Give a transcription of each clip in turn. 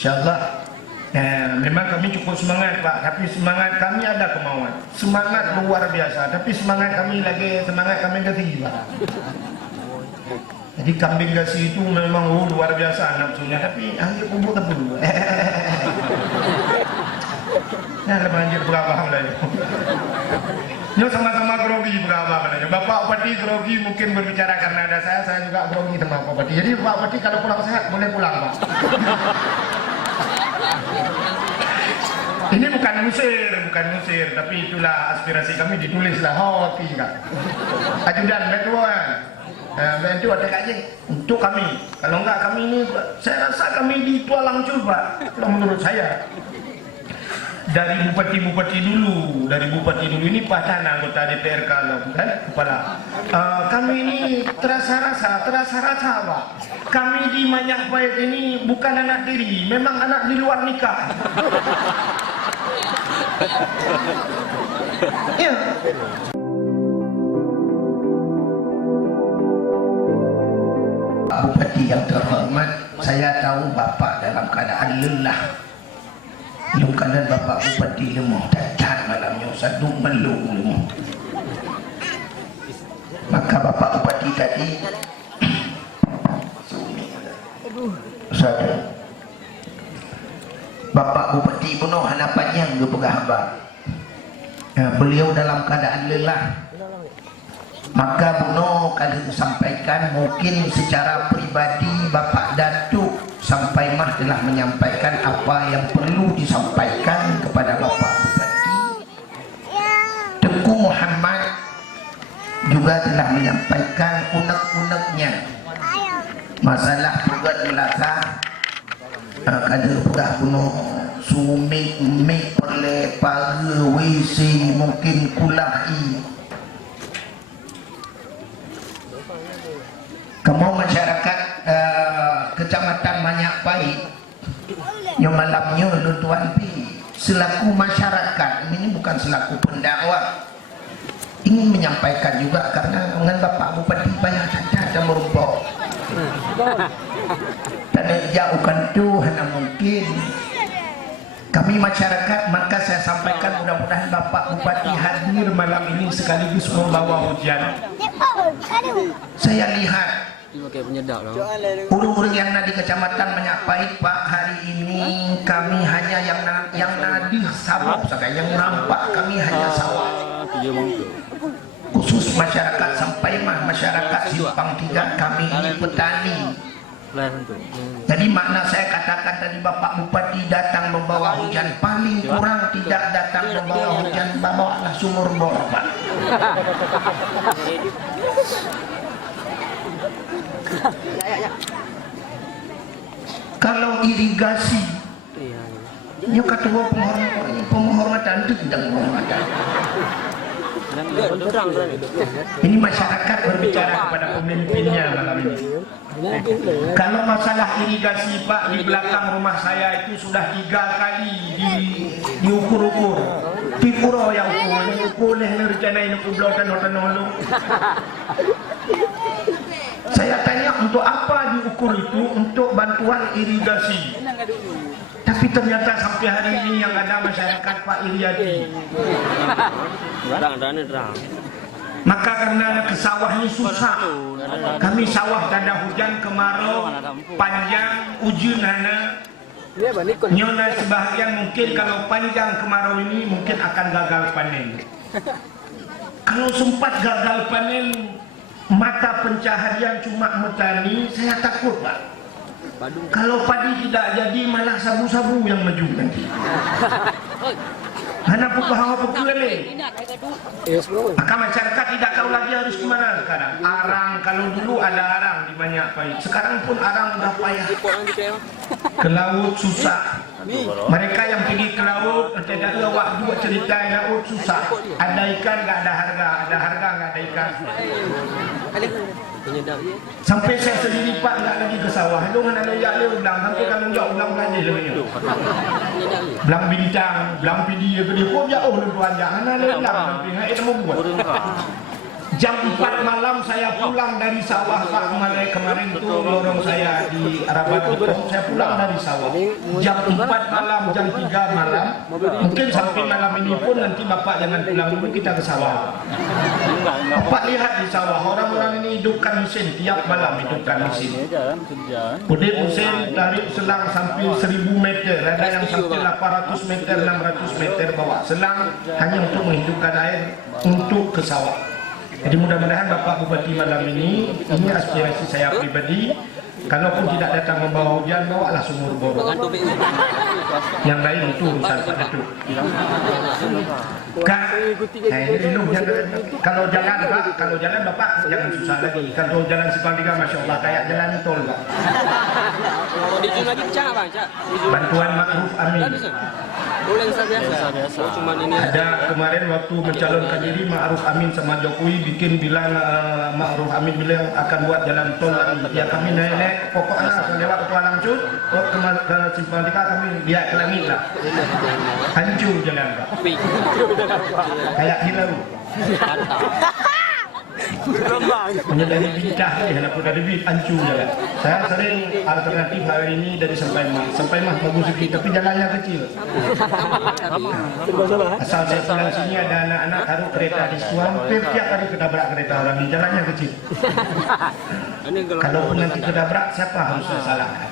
InsyaAllah. Memang kami cukup semangat Pak, tapi semangat kami ada kemauan. Semangat luar biasa, tapi semangat kami gasi Pak. Jadi kambing gasi itu memang luar biasa nafsunya, tapi hampir kubur tak perlu. Nah, lepas anjir berapa lah ya. Ini sama-sama grogi berapa lah. Bapak Bupati grogi mungkin berbicara karena ada saya juga grogi sama Pak Bupati. Jadi Pak Bupati kalau pulang sehat boleh pulang Pak. Ini bukan musir, tapi itulah aspirasi kami, ditulislah hoti kan. Ajudan kedua, itu ada kajian untuk kami. Kalau enggak kami ini, saya rasa kami ditualang coba. Kalau menurut saya, dari bupati dulu ini Pak Tan anggota DPR kalau kan kepala. Kami ini terasa Pak. Kami di Manyak Pahit ini bukan anak tiri, memang anak di luar nikah. Ya. Pak Bupati yang terhormat, saya tahu Bapak dalam keadaan lelah. Dalam keadaan Bapak Bupati lemah, datang malamnya sadung melung lemah. Maka Bapak Bupati tadi Bapak Bupati Buno hanapannya ke pegahaba. Beliau dalam keadaan lelah. Maka Buno kali sampaikan mungkin secara pribadi Bapak Datuk sampai mah telah menyampaikan apa yang perlu disampaikan kepada Bapak Bupati. Tengku Muhammad juga telah menyampaikan unek-uneknya masalah tugas belakang. Kada pegah Buno sumik mik perle pagi WC mungkin kulai. Kamu masyarakat Kecamatan Manyak Pahit yang malamnya Tuan Pi selaku masyarakat, ini bukan selaku pendakwah, ingin menyampaikan juga karena dengan Bapak Bupati banyak cacat dan merumpok dan jauhkan tu hanya mungkin kami masyarakat. Maka saya sampaikan mudah-mudahan Bapak Bupati hadir malam ini sekaligus membawa hujan. Saya lihat urung-urung yang di Kecamatan Manyak Pahit Pak, hari ini kami hanya yang nadi sawah saja, yang nampak kami hanya sawah. Khusus masyarakat sampai mah masyarakat Simpang 3 kami ini petani. Jadi makna saya katakan tadi Bapak Bupati datang membawa hujan, paling kurang tidak datang membawa hujan, bawalah sumur bor Pak. Kalau irigasi, ini ketua penghormatan itu tidak penghormatan. Ini masyarakat berbicara kepada pemimpinnya malam ini. Kalau masalah irigasi Pak, di belakang rumah saya itu sudah 3 kali diukur-ukur. Di pura yang ukur rencana ini pulau dan hotel. Saya tanya untuk apa diukur itu, untuk bantuan irigasi. Tapi ternyata sampai hari ini yang ada masyarakat Pak Iriadi. Maka karena ke sawah ini susah. Kami sawah tanda hujan kemarau panjang ujun hana. Nyona sebahagian mungkin kalau panjang kemarau ini mungkin akan gagal panen. Kalau sempat gagal panen, mata pencaharian cuma petani, saya takut Pak. Kalau padi tidak jadi malah sabu-sabu yang maju nanti. Hana pukul pukule. Maka masyarakat tidak tahu lagi harus kemana sekarang. Arang, kalau dulu ada arang di Manyak Pahit, sekarang pun arang udah payah. Ke laut susah. Mereka yang pergi ke laut, tidak ada waktu cerita laut susah. Ada ikan nggak ada harga, ada harga nggak ada ikan. Sampai saya sendiri Pak nggak lagi ke sawah. Lu kan ada yang ulang, sampai kalau jauh ulang lagi lebih. Belang bintang, belang pidi, dia kok jauh lu tuan jangan ada ulang. Sampai nggak ada membuat. Jam 4 malam saya pulang dari sawah Pak. Kemarin tuh lorong saya di Arabat Beton, saya pulang dari sawah jam 4 malam, jam 3 malam. Mungkin sampai malam ini pun nanti Bapak jangan pulang dulu, kita ke sawah. Bapak lihat di sawah, orang-orang ini hidupkan mesin, tiap malam hidupkan mesin. Udah mesin tarik selang sampai 1000 meter, ada yang sampai 800 meter, 600 meter bawa selang hanya untuk menghidupkan air untuk ke sawah. Jadi mudah-mudahan Bapak Bupati malam ini aspirasi saya pribadi, kalaupun tidak datang membawa hujan, bawalah sumur bor. Yang lain itu urusan Pak Datuk. Kak, kalau jalan Pak, kalau jalan Bapak jangan susah lagi. Kalau jalan Simpang 3, Masya Allah kayak jalan tol Pak. Bantuan Ma'ruf Amin. Ada kemarin waktu mencalonkan diri Ma'ruf Amin sama Jokowi bilang Ma'ruf Amin bilang akan buat jalan tol. Ya kami naik pokoknya lewat Kuala Lumpur ke Simpang 3 kami lihat ke langit lah. Hancur jalan Pak. Kayak hilau. Menyedari bintah ni, kenapa ada bit hancur jalan. Saya sering alternatif hari ini dari Sampai Mah bagus sikit, tapi jalannya kecil. Asal saya pulang sini ada anak-anak taruh kereta di situ, hampir tiap hari ketabrak kereta orang ni, jalannya kecil. Kalau nanti ketabrak, siapa harus saya salahkan?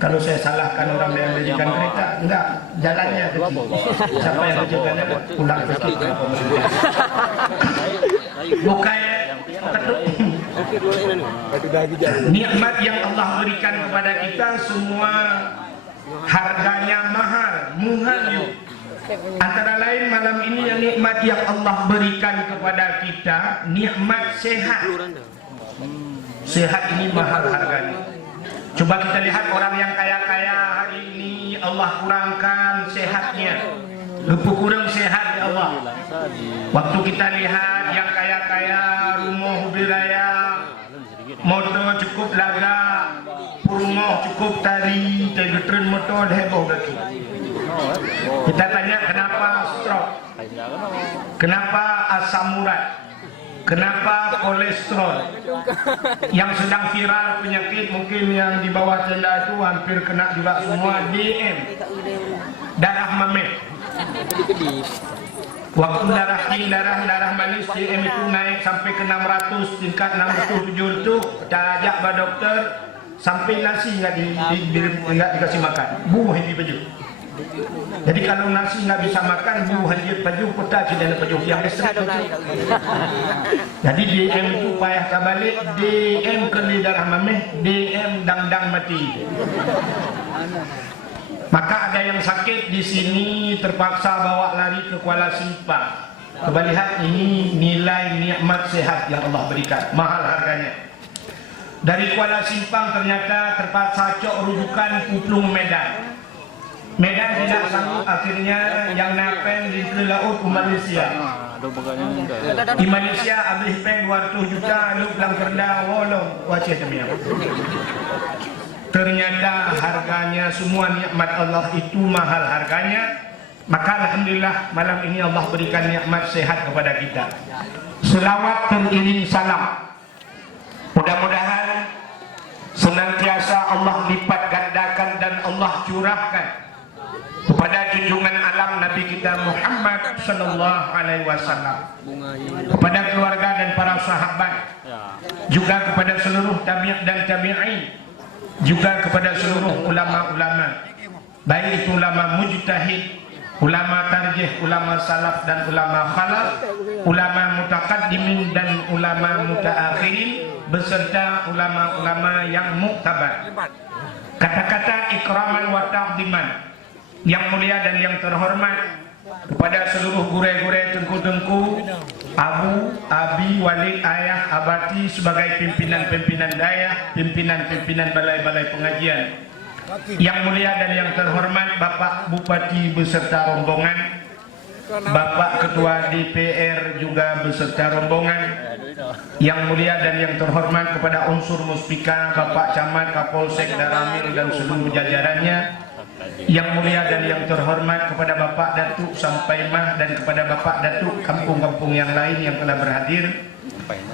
Kalau saya salahkan orang yang menjadikan kereta, enggak, jalannya kecil. Siapa yang menjadikannya pulang ke kita. Bukan nikmat yang Allah berikan kepada kita semua harganya mahal, muhal. Antara lain malam ini yang nikmat yang Allah berikan kepada kita, nikmat sehat. Sehat ini mahal harganya. Coba kita lihat orang yang kaya-kaya hari ini Allah kurangkan sehatnya. Kurang sehat ya Allah. Waktu kita lihat yang kaya-kaya rumah beraya, motor cukup laga, rumah cukup tari, tegetren motor heboh lagi. Kita tanya kenapa stroke, kenapa asam urat, kenapa kolesterol. Yang sedang viral penyakit mungkin yang di bawah tenda itu hampir kena juga semua, DM, darah mameh. Waktu darah manis DM itu naik sampai ke 600, tingkat 607 itu kita ajak ke dokter, sampai nasi nggak dikasih makan, buah di baju. Jadi kalau nasi nggak bisa makan, buah di baju peta tidak baju yang besar. Jadi DM itu payah terbalik, DM ke darah mameh, DM dang mati. Maka ada yang sakit di sini terpaksa bawa lari ke Kuala Simpang. Coba lihat ini nilai nikmat sehat yang Allah berikan, mahal harganya. Dari Kuala Simpang ternyata terpaksa cok rujukan Puplung Medan. Medan tidak sanggup, akhirnya yang napen di ke laut ke Malaysia. Di Malaysia habis peng 200 juta, lu pulang kerja wolong wajah demikian. Ternyata harganya semua nikmat Allah itu mahal harganya. Maka alhamdulillah malam ini Allah berikan nikmat sehat kepada kita. Selawat teriring salam, mudah-mudahan senantiasa Allah lipat gandakan dan Allah curahkan kepada junjungan alam Nabi kita Muhammad sallallahu alaihi wasallam, kepada keluarga dan para sahabat, juga kepada seluruh tabi'in dan tabi'in, juga kepada seluruh ulama-ulama, baik itu ulama mujtahid, ulama tarjih, ulama salaf dan ulama khalaf, ulama mutakaddimin dan ulama mutaakhirin, beserta ulama-ulama yang muktabar. Kata-kata ikraman wa ta'ziman yang mulia dan yang terhormat kepada seluruh gure-gure, tengku-tengku, abu, abi, wali, ayah, abati sebagai pimpinan-pimpinan daya, pimpinan-pimpinan balai-balai pengajian. Yang mulia dan yang terhormat Bapak Bupati beserta rombongan, Bapak Ketua DPR juga beserta rombongan. Yang mulia dan yang terhormat kepada unsur muspika, Bapak Camat, Kapolsek, Daramil dan seluruh jajarannya. Yang mulia dan yang terhormat kepada Bapak Datuk Sampai Mah dan kepada Bapak Datuk kampung-kampung yang lain yang telah berhadir.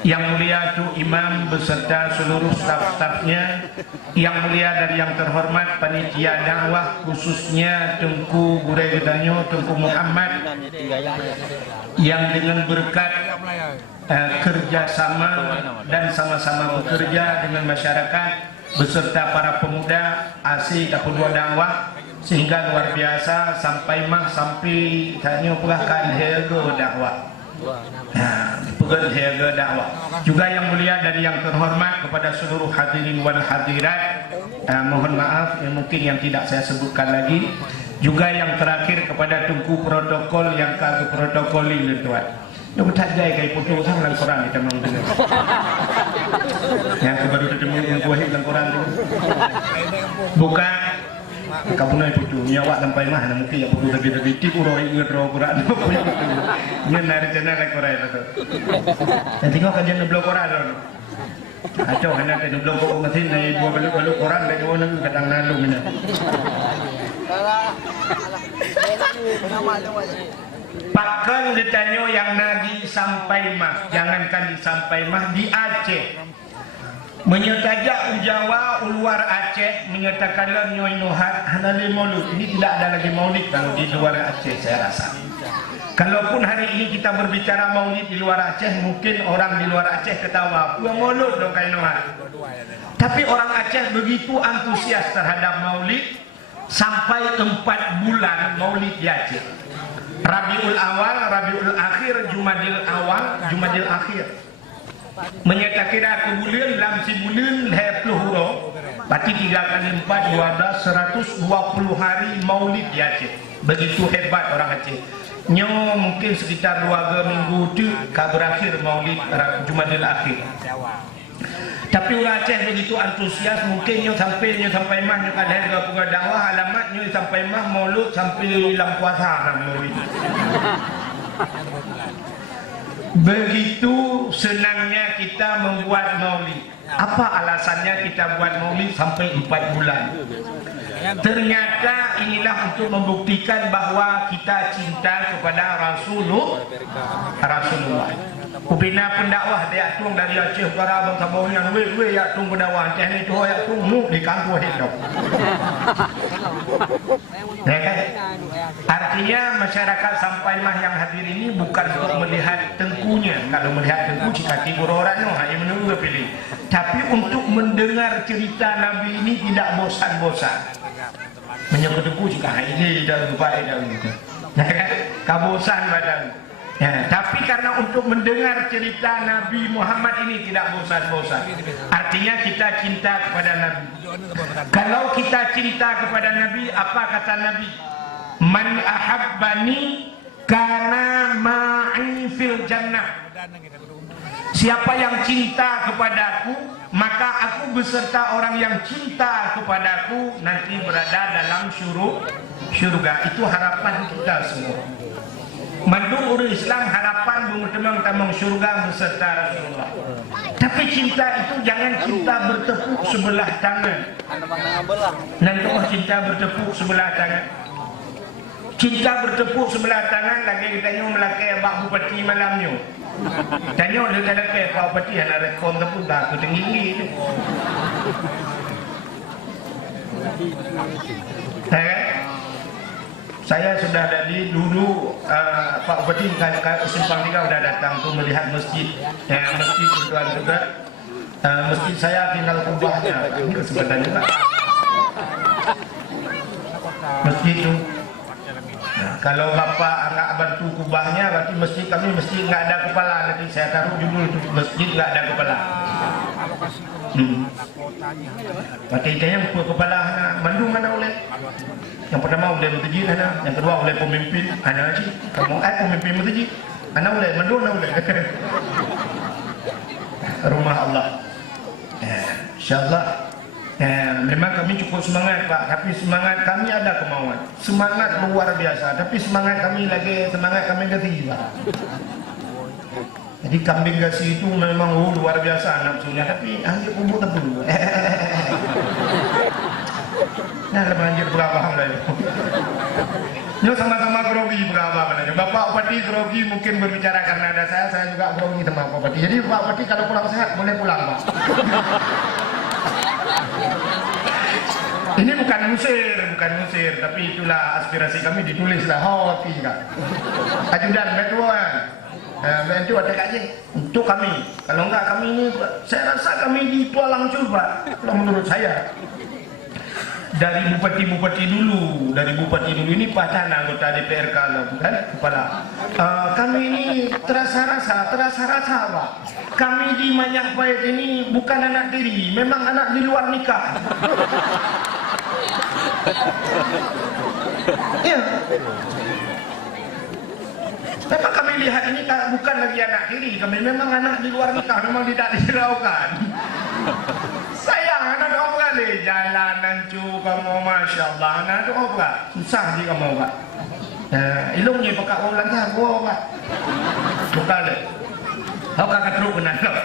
Yang mulia Tu Imam beserta seluruh staf-stafnya. Yang mulia dan yang terhormat panitia dakwah khususnya Tengku Gurei Gedanyo, Tengku Muhammad, yang dengan berkat kerjasama dan sama-sama bekerja dengan masyarakat beserta para pemuda asik kedua dakwah sehingga luar biasa sampai mah sampai tanya perahkan harga dakwah. Pegang harga dakwah. Juga yang mulia dan yang terhormat kepada seluruh hadirin wal hadirat, mohon maaf mungkin yang tidak saya sebutkan lagi. Juga yang terakhir kepada Tengku protokol yang kagak protokol ini tuan. Dia bertajai kayak putus sama dalam Quran kita memang dengar. Yang baru ketemu yang kuahid dalam Quran itu. Bukan kamu naik putus, nyawa sampai mana mungkin ya putus lebih tipu roh ingat roh Quran. Ini nari jenah lagi Quran itu. Dan tengok kajian ngeblok Quran tu. Acau hendak kita ngeblok kok mesin naik buah beluk Quran dari mana kadang nalu ni. Pakan ditanya yang Nabi sampai mah, jangankan di sampai mah di Aceh. Menyetajak Jawa luar Aceh menyatakan nyoi nuhat hanali maulud. Ini tidak ada lagi maulid kalau di luar Aceh saya rasa. Kalaupun hari ini kita berbicara maulid di luar Aceh, mungkin orang di luar Aceh ketawa, "Puang maulud dong kai nuhat." Tapi orang Aceh begitu antusias terhadap maulid sampai 4 bulan maulid di Aceh. Rabiul Awal, Rabiul Akhir, Jumadil Awal, Jumadil Akhir. Menyatakan kebulan dalam sebulan 20 huruf. Berarti 3 kali 4 12 120 hari maulid di Aceh. Begitu hebat orang Aceh. Nyo mungkin sekitar 2 minggu tu berakhir maulid Jumadil Akhir. Tapi orang Aceh begitu antusias, mungkin nyo sampai mah nyo kadang ke pengadah dakwah alamat nyo sampai mah maulud sampai dalam puasa nak maulid. Begitu senangnya kita membuat maulid. Apa alasannya kita buat maulid sampai 4 bulan? Ternyata inilah untuk membuktikan bahawa kita cinta kepada Rasulullah. Pembina pendakwah dia tung dari Aceh Utara bangsa bawah yang we ya tung pendakwah Aceh ni tu ya tung mu di kampung hidup. Artinya masyarakat sampai mah yang hadir ini bukan untuk melihat tengkunya. Kalau melihat tengku jika tidur orang no hanya menunggu pilih. Tapi untuk mendengar cerita Nabi ini tidak bosan-bosan. Menyebut tengku jika ini dalam baik dalam itu. Kabosan badan. Ya, tapi karena untuk mendengar cerita Nabi Muhammad ini tidak bosan-bosan. Artinya kita cinta kepada Nabi. Kalau kita cinta kepada Nabi, apa kata Nabi? Man ahabbani kana ma'i fil jannah. Siapa yang cinta kepadaku, maka aku beserta orang yang cinta kepadaku nanti berada dalam syurga. Itu harapan kita semua. Mandung orang Islam harapan bertemu syurga beserta Rasulullah. Tapi cinta itu jangan cinta bertepuk sebelah tangan. Nanti cinta bertepuk sebelah tangan. Cinta bertepuk sebelah tangan lagi tanya melakai Pak Bupati malamnya. Tanya dia kata Pak Bupati ada rekon tepuk dah aku tinggi tu. Saya sudah dari dulu Pak Bupati Simpang 3 sudah datang tu melihat masjid. Masjid tuan juga. Masjid saya tinggal kubahnya. Ini kesempatan juga. Masjid tu. Kalau Bapak enggak bantu kubahnya, berarti masjid kami masjid enggak ada kepala. Nanti saya taruh judul tu masjid enggak ada kepala. Berarti yang kepala Bandung mana oleh? Yang pertama oleh Mutiji, yang kedua oleh pemimpin, ada sih. Kamu pemimpin Mutiji, ana oleh Bandung oleh. Rumah Allah. Insyaallah. Memang kami cukup semangat Pak, tapi semangat kami ada kemauan. Semangat luar biasa, tapi semangat kami gasi Pak. Jadi kambing gasi itu memang luar biasa nafsunya, tapi hanya kubur tebu. Nah, banjir berapa lah itu. Yo sama-sama grogi berapa katanya. Bapak Bupati grogi mungkin berbicara karena ada saya juga grogi sama Pak Bupati. Jadi Pak Bupati kalau kurang sehat boleh pulang, Pak. Ini bukan musir, tapi itulah aspirasi kami ditulislah hoti kan. Ajudan Metuan. Itu ada kajian untuk kami. Kalau enggak kami ini, saya rasa kami ditualang coba. Kalau menurut saya. Dari bupati dulu ini padan anggota DPRK kan kepala. Kami ini terasa rasa Pak. Kami di Manyak Pahit ini bukan anak tiri, memang anak di luar nikah. Ya. Memang kami lihat ini bukan lagi anak tiri, kami memang anak di luar nikah, memang tidak dihiraukan. Sayang, anak doa deh jalanan juga mau masya Allah, anak doa susah sih kamu Pak. Ilungnya pakai ulang dah, gua Pak. Bukan deh. Kau kakak teruk benar loh.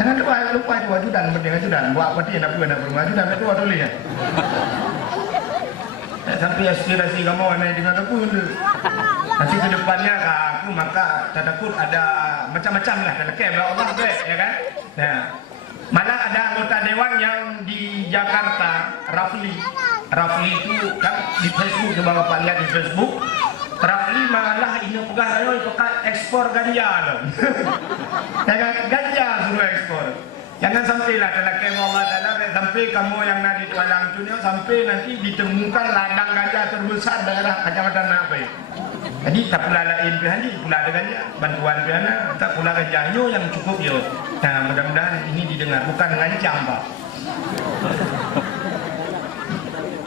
Jangan lupa itu ajudan, penting ajudan. Buat apa dia nak berumah ajudan itu ada lihat. Sampai aspirasi kamu aneh dengan aku dulu. Nanti ke depannya aku maka tadakur ada macam-macam lah. Kalau Allah deh, ya kan? Nah. Malah ada anggota dewan yang di Jakarta, Rafli itu kan di Facebook, coba Bapak lihat di Facebook. Rafli malah ini pegang ekspor ganja loh. Ganja suruh ekspor. Jangan sampailah dalam Allah dalam sampai kamu yang nanti tualang dunia sampai nanti ditemukan ladang ganja terbesar daerah Kecamatan Nabe. Jadi tak pula lain pihak pula ada ganja bantuan pihak tak pula ganjanyo yang cukup yo. Nah mudah-mudahan ini didengar bukan ngancam Pak.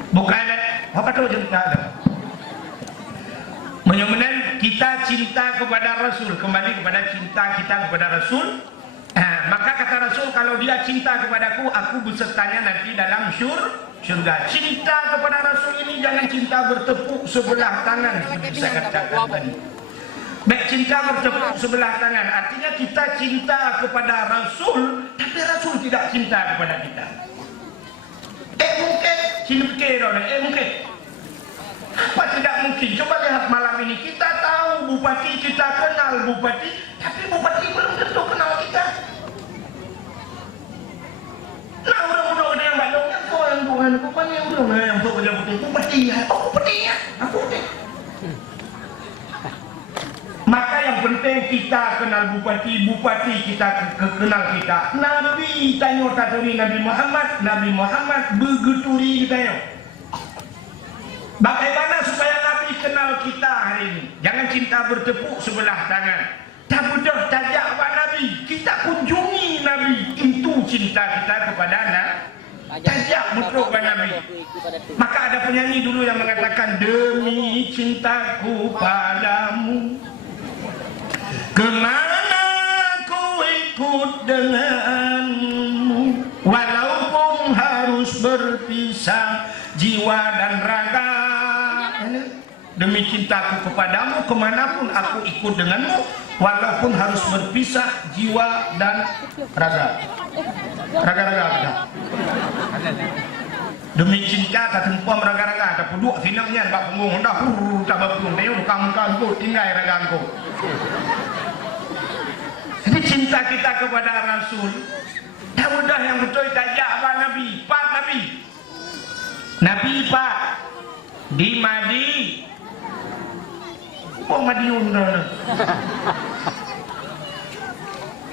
Bukan apa tu cerita tu. Mudah-mudahan kita cinta kepada Rasul, kembali kepada cinta kita kepada Rasul. Maka kata Rasul kalau dia cinta kepadaku, aku besertanya nanti dalam syurga. Cinta kepada Rasul ini jangan cinta bertepuk sebelah tangan seperti saya katakan tadi. Baik cinta bertepuk sebelah tangan artinya kita cinta kepada Rasul, tapi Rasul tidak cinta kepada kita. Mungkin. Apa tidak mungkin? Coba lihat malam ini kita tahu bupati, kita kenal bupati, tapi bupati belum tentu kenal kita. Nah udah yang balongnya kau yang bukan bupati yang belum yang untuk kerja bupati ya, bupati ya, aku deh. Maka yang penting kita kenal bupati kita kenal kita. Nabi tanya tadi Nabi Muhammad begitu ditanya. Bagaimana supaya Nabi kenal kita hari ini? Jangan cinta bertepuk sebelah tangan. Tak mudah tajak Pak Nabi. Kita kunjungi Nabi. Itu cinta kita kepada Nabi. Tajak betul Pak Nabi. Maka ada penyanyi dulu yang mengatakan demi cintaku padamu, kemana ku ikut denganmu, walaupun harus berpisah jiwa dan raga. Demi cintaku kepadamu, kemanapun aku ikut denganmu, walaupun harus berpisah jiwa dan raga. Raga-raga. Demi cinta tak tempuam raga-raga, tak peduk sinangnya, tak punggung, tak berpung, dia kamu tinggal ragaku. Jadi cinta kita kepada Rasul, tak mudah yang betul tajak Pak Nabi, Pak Nabi. Nabi Pak di Madi. Oh Madiun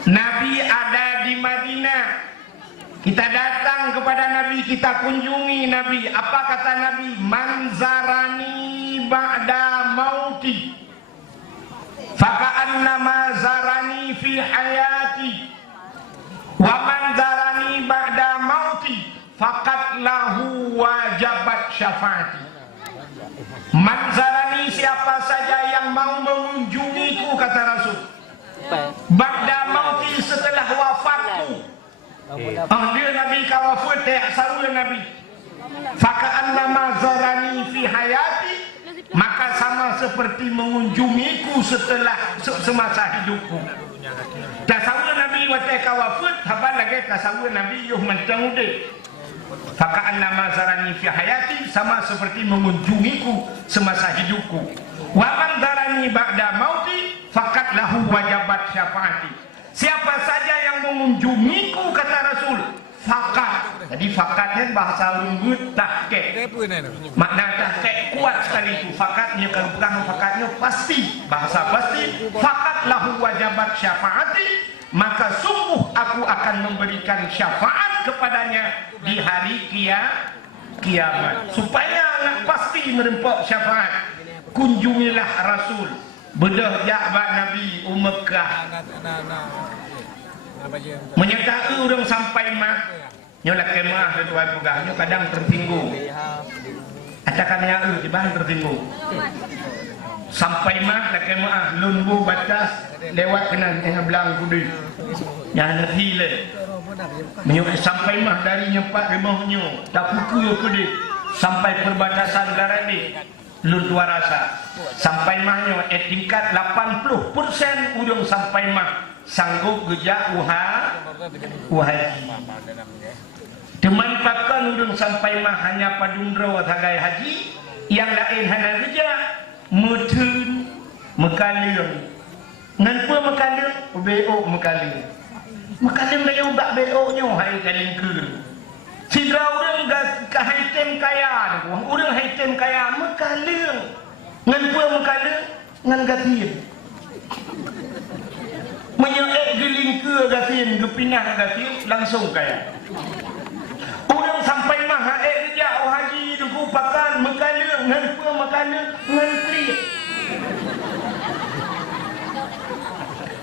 Nabi ada di Madinah. Kita datang kepada Nabi, kita kunjungi Nabi. Apa kata Nabi? Manzarani ba'da mauti faka'annama zarani fi hayati wa manzarani ba'da mauti faqad lahu wajabat syafaati. Manzarani siapa saja yang mau mengunjungiku kata Rasul ba'da mauti setelah wafatku. Dia Nabi kawafut asal Nabi faka'annama zarani fi hayati, maka sama seperti mengunjungiku setelah semasa hidupku. Tasawur Nabi wate kawafut haba lagi tasawur Nabi yuh mancang ude. Faka'anna ma zarani fi hayati, sama seperti mengunjungiku semasa hidupku. Wa man zarani ba'da mauti faqad lahu wajabat syafaati. Siapa saja yang mengunjungiku, kata Rasul, fakat. Jadi fakatnya bahasa lembut, tahqiq. Makna tahqiq kuat sekali itu. Fakatnya kalau bukan fakatnya pasti, bahasa pasti. Fakat lahu wajabat syafaati, maka sungguh aku akan memberikan syafaat kepadanya di hari kiamat. Supaya nak pasti merempok syafaat, kunjungilah Rasul. Bedah ja'bat Nabi Mekah. Menyertai orang sampai mah nyolah kemah tuan pegahnya kadang tertinggung. Atakan yang di bahan tertinggung. Sampai mah nak kemah lumbu batas lewat kenan yang belang budi. Yang nak hile. Menyukai sampai mah dari nyempat remahnya tak pukul kudi sampai perbatasan darani. Lun dua rasa sampai mahnya tingkat 80% udang sampai mah sanggup gejak haji. Teman pakan udang sampai mah hanya padundra thagai haji, yang lain hanya gejak mutun mekalir. Ngan pun mekalir BO mekalir. Mekalir lagi ubak BO nya hai kalingkeun. Sidra orang ke haitem kaya, orang haitem kaya mekalir, ngan pun mekalir, ngan gatin. Menyeek geling ke gatin, gepinah gatin, langsung kaya. Orang sampai mah haek dia haji duku pakan mekalir, ngan pun mekalir, ngan krik.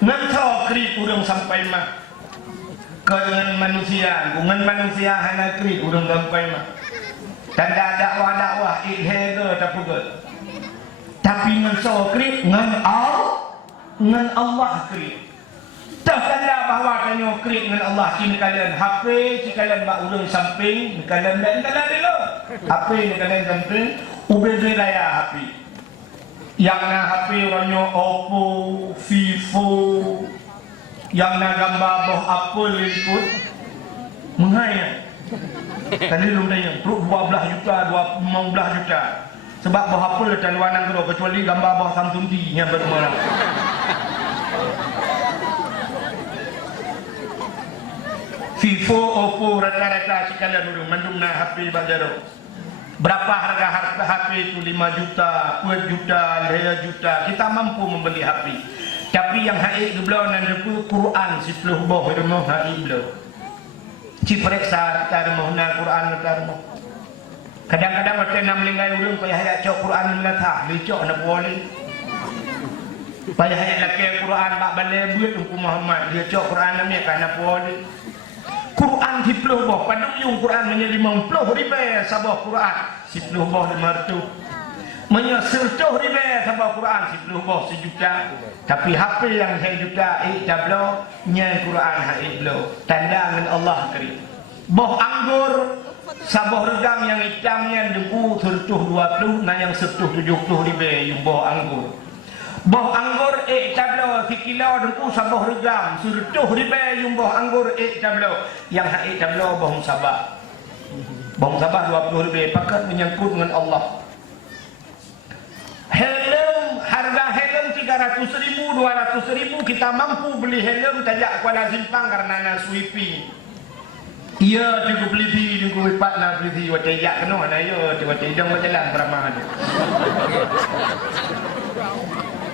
Ngan krik orang sampai mah. Dengan manusia hanya krik udang sampai mah. Tanda dakwah ihega tak pugut. Tapi ngan so krik ngan Allah krik. Tak tanda bahawa kanyo krik ngan Allah kini kalian HP, si kalian bak udang samping, kalian dan kalian dulu. HP ni kalian samping, ubedre laya HP. Yang na HP ranyo Oppo, Vivo, yang nak gambar boh apa liput menghayat tadi lu tanya 12 juta 15 juta sebab boh apa dan wanang kedua kecuali gambar boh Samsung D yang bermula Vivo, Oppo rata-rata sekalian dulu mendumna HP bajaro. Berapa harga HP itu 5 juta, 10 juta, 2 juta kita mampu membeli HP. Tapi yang haid geblau nan depu Quran 10 boh rumah haid geblau. Ci periksa kita rumah na Quran kita rumah. Kadang-kadang macam nak melingkai urang payah hayat cok Quran menatah, licok nak boleh. Payah hayat laki Quran mak balai buat untuk Muhammad, dia cok Quran namanya kana boleh. Quran 10 boh, padung Quran menjadi 50 ribu sabah Quran 10 boh 500. Menyesertuh riba sama Quran 10 boh 1 juta. Tapi HP yang 1 juta tablo nya Quran haiblo. Tanda dengan Allah kering. Boh anggur sabah regam yang hitamnya debu sertuh 20 nah yang sertuh 70 riba yung boh anggur. Boh anggur tablo sikilo debu sabah regam sertuh riba yung boh anggur tablo yang tablo boh sabah. Boh sabah 20 riba pakat menyangkut dengan Allah. Helm, harga helm 300.000, 200.000 kita mampu beli helm tajak Kuala Simpang karena nak sweeping. Iya, cukup beli cukup lipat nak beli wajah kena na yo, wajah hidung berjalan beramah tu.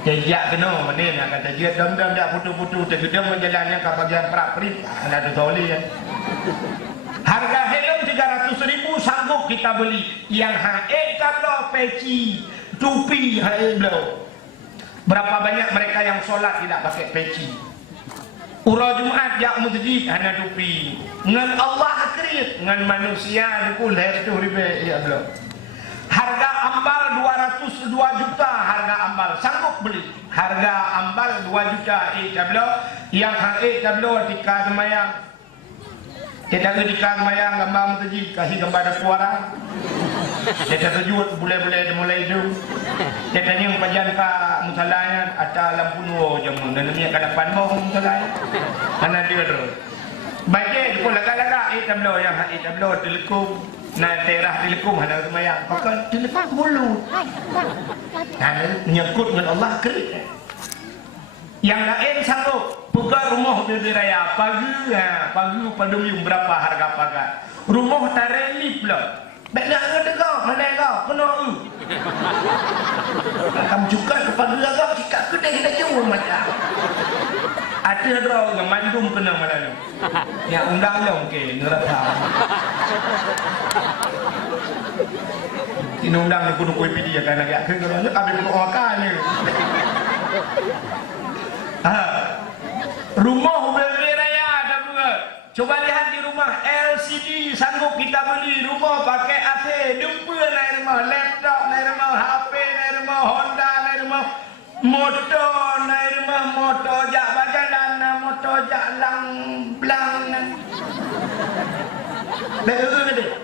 Jejak kena mana nak kata dia dam-dam dak putu-putu tergedam berjalannya ke bagian prak-prik ada tu toli ya. Harga helm 300.000 sanggup kita beli. Yang kalau peci tupi haiblo. Berapa banyak mereka yang solat tidak pakai peci. Urau Jumat jak masjid hanya tupi. Ngan Allah akhirat, ngan manusia dikul itu ribe ya bro. Harga ambal 202 juta harga ambal sanggup beli. Harga ambal 2 juta bro. Yang bro tika semayang. Kita ketika semayang gambar masjid kasih gambar ada kuara. Kita terjut boleh-boleh mulai itu. Kita yang pajan ka musalanya ada lampu nuo jamu dan ni ka depan mau musalanya. Ana dia terus. Baik pun lagak-lagak tablo yang tablo telekom na terah telekom hana semayang. Maka telekom mulut. Nyekut dengan Allah kerik. Yang lain sanggup buka rumah di raya pagi pada berapa harga pagar. Rumah tarelip lah. Baik nak ada kau, mana kau? Kena kamu juga kepada agak sikap kedai kita jauh macam. Ada orang yang mandum kena malam. Yang undang lah mungkin neraka. Ini undang ni kudu kuih pidi akan agak ke kalau ni kami kudu makan ni. Rumah beli raya ada bunga. Coba lihat di rumah LCD sanggup kita beli rumah pakai AC, dempa naik rumah, laptop naik rumah, HP naik rumah, Honda naik rumah, motor naik rumah, motor jak bajalan, motor jak lang blang. Betul ke dia?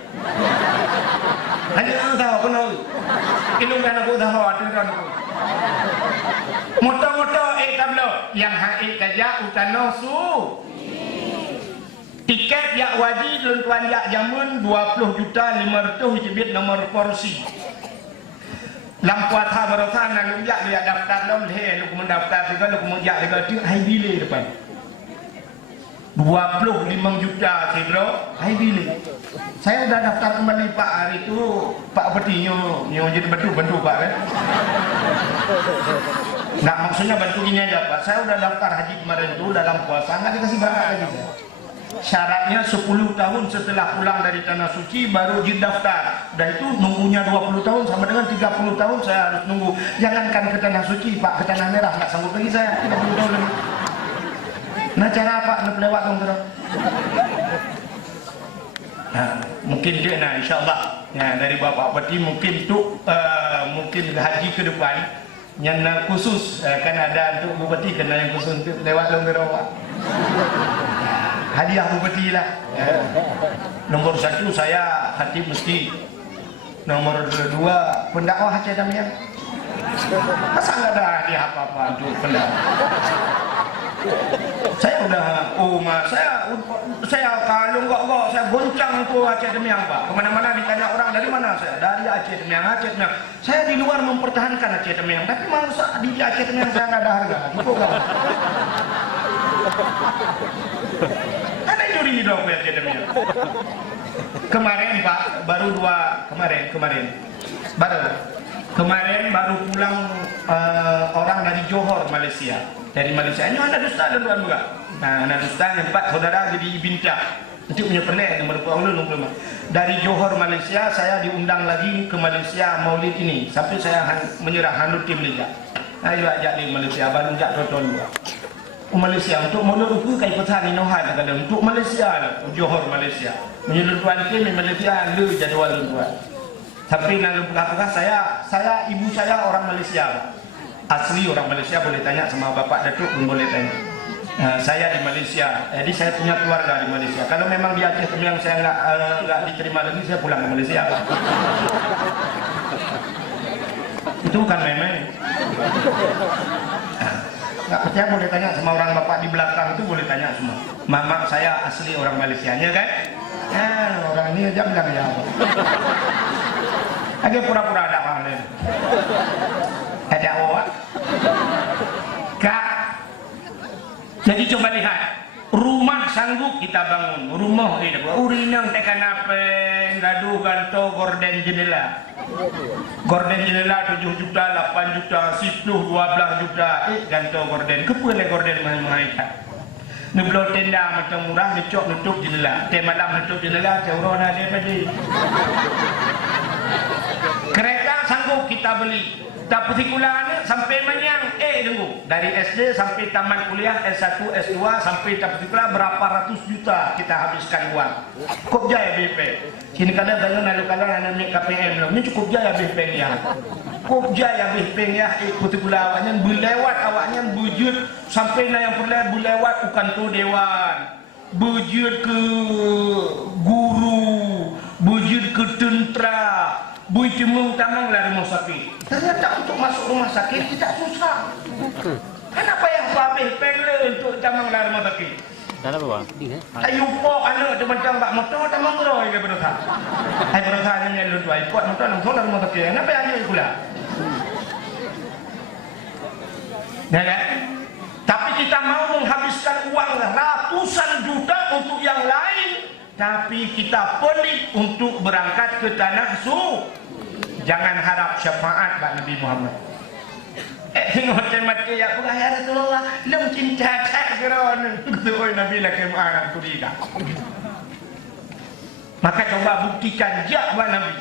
Hanya tahu kena. Ilmu kan aku tahu ada kan. Motor-motor tablo yang haid kerja utano su. Tiket yang wajib lentuan jak jamun 20.500.000 cebit nomor porsi. Lampu atha barosan nak jak dia daftar dom he lu mendaftar juga lu mujak juga tu hai bile depan. 25 juta bro, hai bile. Saya sudah daftar kembali Pak hari itu Pak Betinyo jadi bantu Pak kan. Nah maksudnya bantu gini aja Pak. Saya sudah daftar haji kemarin itu dalam puasa nggak dikasih barang lagi. Syaratnya 10 tahun setelah pulang dari Tanah Suci baru daftar. Dan itu nunggunya 20 tahun sama dengan 30 tahun saya harus nunggu. Jangankan ke Tanah Suci Pak, ke Tanah Merah nggak sanggup lagi saya 30 tahun lagi. Nah cara apa nak lewat dong terus? Nah, mungkin dia nah insyaallah ya dari Bapak Bupati mungkin untuk mungkin haji ke depan yang khusus kan ada untuk Bupati kena yang khusus untuk lewat dong terus Pak. Hadiah Bupati lah. Nomor 1 saya hati mesti. Nomor 2 pendakwah Aceh Damian. Masa nggak ada hadiah apa-apa untuk pendakwah? Saya udah saya kalau enggak saya goncang tuh Aceh Demiang Pak. Kemana-mana ditanya orang dari mana saya, dari Aceh Demiang. Saya di luar mempertahankan Aceh Demiang, tapi masa di Aceh Demiang saya nggak ada harga. Itu kan? Ada juri dong Aceh Demiang. Kemarin Pak, baru baru pulang orang dari Johor Malaysia. Dari Malaysia ini ada dusta dan luar juga. Nah, ada dusta yang 4 saudara jadi binca. Itu punya pelik nomor puluh. Dari Johor Malaysia saya diundang lagi ke Malaysia Maulid ini. Sampai saya menyerah handut tim liga. Ayo ajak di Malaysia baru jak tonton juga. Malaysia untuk menurutku kai pesan inohan kalau untuk Malaysia Johor Malaysia. Menyelunduan tim Malaysia lu jadual tuan. Tapi lalu buka saya ibu saya orang Malaysia. Asli orang Malaysia, boleh tanya sama Bapak Datuk pun boleh tanya. Saya di Malaysia, jadi saya punya keluarga di Malaysia. Kalau memang di Aceh yang saya nggak diterima lagi, saya pulang ke Malaysia. Itu bukan main-main. Nggak percaya boleh tanya sama orang Bapak di belakang itu boleh tanya semua. Mama saya asli orang Malaysianya kan? Orang ini aja bilang ya. Agak pura-pura ada orang lain. Ada awak. Kak. Jadi coba lihat. Rumah sanggup kita bangun. Rumah ini. Urinang tekan apa. Gaduh ganto gorden jendela. Gorden jendela 7 juta, 8 juta, 10, 12 juta. Ganto gorden. Kepulai gorden mahal-mahal. Nublo tenda macam murah. Nucuk nutup jendela. Te malam nutup jendela. Te urona dia padi. Kereta sanggup kita beli. Tak partikular sampai manyang tunggu dari SD sampai tamat kuliah S1 S2 sampai tak partikular berapa ratus juta kita habiskan uang. Cukup jaya BP. Kini kadang lalu kalau anak KPM lo, ini cukup jaya BP ya. Cukup jaya BP ya partikular awaknya berlewat awaknya bujut sampai na yang perlu berlewat bukan tu dewan. Bujut ke guru, bujut ke tentera. Bui cemung tamang lah rumah sakit. Ternyata untuk masuk rumah sakit tidak susah. Kenapa yang babeh pengen untuk tamang lah rumah sakit? Salah apa bang? Ayo pok anak tu macam bak motor tak mengeroi ke berosa. Hai berosa ni lu tu ai pok motor nang solar motor ke. Kenapa ayo pula? Nah, tapi kita mau menghabiskan uang ratusan juta untuk yang lain, tapi kita pelit untuk berangkat ke tanah suci. Jangan harap syafaat Pak Nabi Muhammad. Tengok mati ya Allah ya Rasulullah, lem cinta tak geron. Oi Nabi lah kemana tu dia. Maka coba buktikan jak Pak Nabi.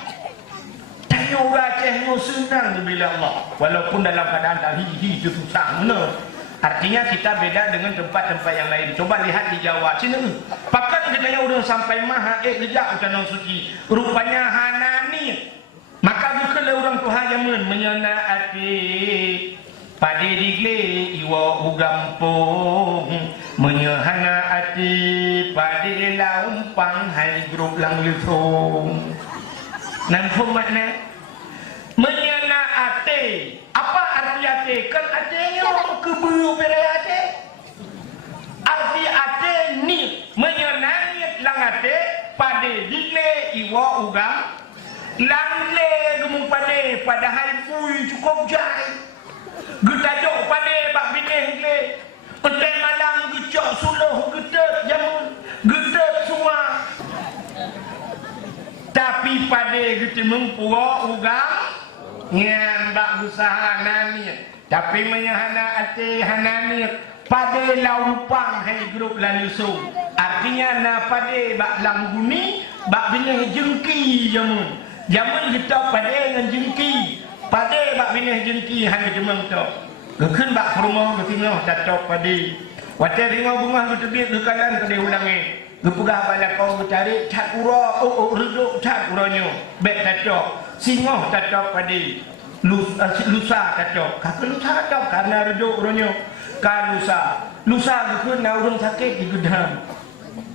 Tanya orang Aceh senang bila Allah, walaupun dalam keadaan dah itu susah benar. Artinya kita beda dengan tempat-tempat yang lain. Coba lihat di Jawa sini. Pakat kita udah sampai maha kejak tanah suci. Rupanya Hanani. Maka bukanlah orang Tuhan yang menyena hati pada digle iwa ugampung menyehana hati pada laumpang hai grup lang lusung. Nan makna menyena hati. Apa arti hati? Kan hatinya keburu berai hati. Arti hati ni menyenangit lang hati pada digle iwa ugam Langle gemung pade padahal fui cukup jai. Getajuk pade bak bineh gle. Entai malam gecok suluh getet jamun. Getet semua. Tapi pade geti mempura ugam ngan bak usaha nani. Tapi menyahana ate hanani pade laumpang hai grup lalusung. Artinya na pade bak langguni bak bineh jengki jamun. Jamun kita pada dengan jengki, pada bak bineh jengki hanya jemang tu. Gekun bak rumah ketingah datok pada. Wajar ringa bunga betebit gekalan ke diulangi. Gepugah bala kau cari cat ura, reduk cat uranya. Bek datok, singoh datok pada. Lusa datok. Kata lusa datok karena reduk uranya. Kan lusa. Lusa gekun na urang sakit di gedam.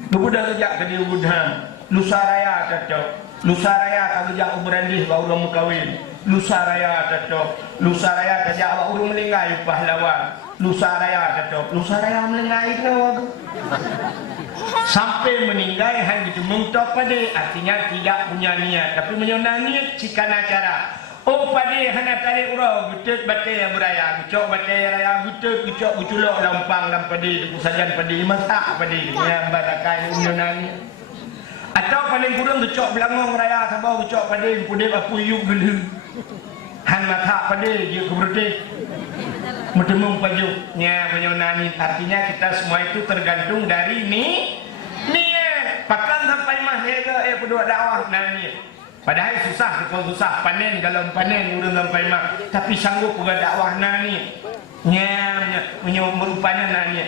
Gebudah kejak ke di gedam. Lusa raya datok. Lusa raya tak kejak berandih baru orang mukawin. Lusa raya cocok. Lusa raya kejak baru orang melinggai pahlawan. Lusa raya cocok. Lusa raya melinggai kenapa? Sampai meninggal hanya dimentok pada artinya tidak punya niat. Tapi menyona niat cikan acara. Oh pada hana tarik urau gutut batai beraya. Gucok batai raya gutut. Gucok guculok lampang lam pada. Kusajan pada. Masak pada. Yang batakai menyona niat. Atau paling kurang gecok belangong raya sabau gecok pada pudip apa yuk gelu. Han mata pada je keberti. Medemung paju nya menyonani artinya kita semua itu tergantung dari niat. Pakan sampai mah hega pedua dakwah nani. Padahal susah kalau susah panen kalau panen urang sampai mah tapi sanggup juga dakwah nani. Nya merupanya nani.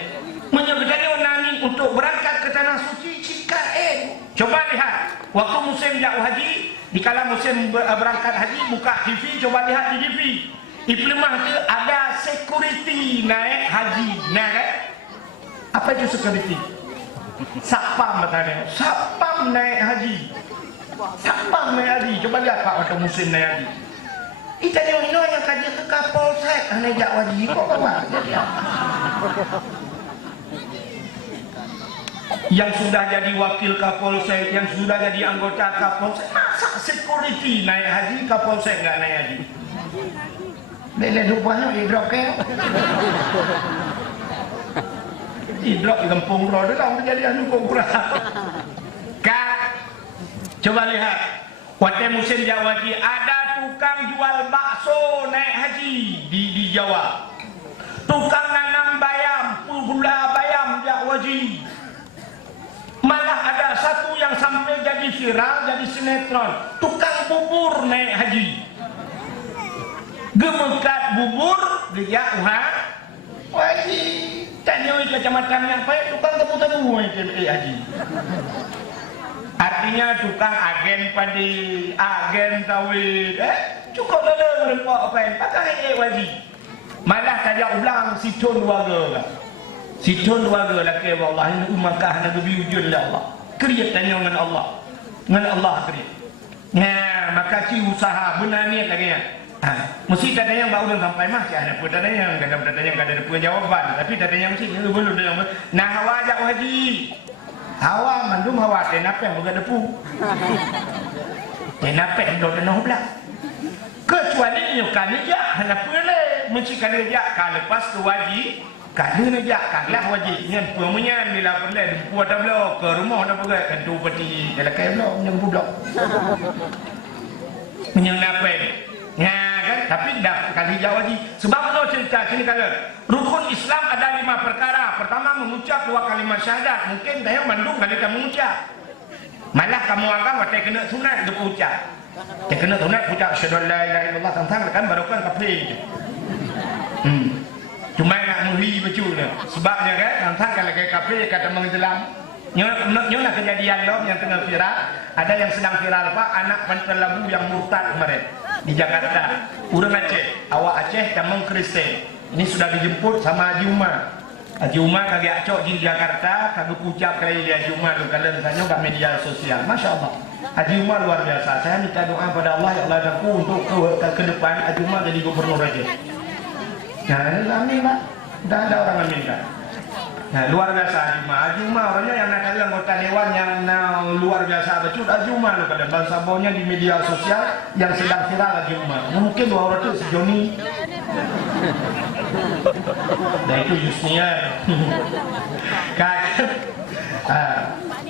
Menyebutnya nani untuk berangkat ke tanah suci cikaen. Coba lihat, waktu musim jauh haji, dikala musim berangkat haji, buka TV, coba lihat di TV. Iplemah tu ada security naik haji, naik. Apa itu security? Sapam katanya, sapam naik haji. Sapam naik haji, coba lihat Pak waktu musim naik haji. Kita ni yang kaji ke Kapolsek, naik jauh haji, kok kawan jadi apa? Yang sudah jadi wakil Kapolsek, yang sudah jadi anggota Kapolsek, masa security naik haji, Kapolsek enggak naik haji? Lele rupanya hidrok ke? Hidrok di kampung roda lah, jadi anu kobra. Kak, coba lihat, waktu musim Jawa haji ada tukang jual bakso naik haji di Jawa. Tukang nanam bayam, gula bayam Jawa haji. Malah ada satu yang sampai jadi viral, jadi sinetron. Tukang bubur naik haji. Gemekat bubur, gejak uhat. Haji. Tanya kecamatan yang baik, tukang tebu-tebu haji. Artinya tukang agen padi, agen tawid. Cukup ada merempok apa yang pakai haji. Malah tajak ulang situn warga. Situn warga laki Allah ini umakah nak biujun lah Allah. Kriat tanya dengan Allah. Dengan Allah kriat. Ya, maka si usaha benar niat lagi ya. Mesti tak ada yang baru sampai mah ada pun tak ada yang kadang-kadang tak ada punya jawaban, tapi tak ada yang mesti belum ada yang nah hawa ajak haji. Hawa mandum hawa kenapa yang bukan depu. Kenapa yang dok denah belah. Kecuali nyukan aja hendak boleh mesti kan aja kan lepas tu wajib kan aja kanlah wajib ngan punya bila perlu buat tablo ke rumah dah pergi kan tu peti dalam kai blok yang blok. Menyenapa ya kan, tapi dah kali jawab lagi. Sebab tu cerita sini kata rukun Islam ada 5 perkara. Pertama mengucap 2 kalimat syahadat. Mungkin saya mandung kali kamu mengucap. Malah kamu anggap waktu kena sunat untuk ucap. Kena sunat ucap asyhadu an la ilaha illallah tentang kan baru kan kafir. Cuma nak muhi becu ni. Sebabnya kan tentang kalau kayak kafir kata mengislam. Nyonya kejadian lo yang tengah viral, ada yang sedang viral pak anak pantai labu yang murtad kemarin di Jakarta. Urang Aceh, awak Aceh tamang Kristen. Ini sudah dijemput sama Haji Umar. Haji Umar kagak acok di Jakarta, kagak ucap kali di Haji Umar kalian tanya kat media sosial. Masya Allah. Haji Umar luar biasa. Saya minta doa pada Allah ya Allah aku untuk ke depan Haji Umar jadi gubernur Aceh. Nah, amin pak. Dah ada orang Amerika. Nah, luar biasa Haji Umar orangnya yang nak kali anggota dewan yang luar biasa betul Haji Umar lo pada bangsa bawanya di media sosial yang sedang viral Haji Umar. Mungkin dua orang itu sejoni. Dan itu Yusniar.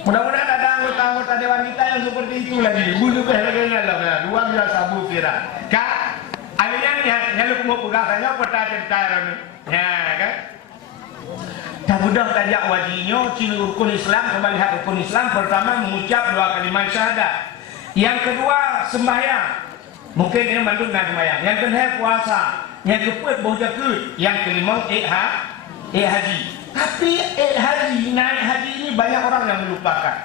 Mudah-mudahan ada anggota dewan kita yang seperti itu lagi. Bunuh kehelaknya lah. Luar biasa bu viral. Kak, akhirnya yang lu mau pegang saya peta cerita ni. Ya kan? Tak mudah tajak wajibnya ciri rukun Islam. Kembali lihat rukun Islam pertama mengucap 2 kalimat syahadat. Yang kedua sembahyang. Mungkin ini mandu dengan sembahyang. Yang kedua puasa. Yang keempat bau jakut. Yang kelima haji. Tapi haji naik haji ini banyak orang yang melupakan.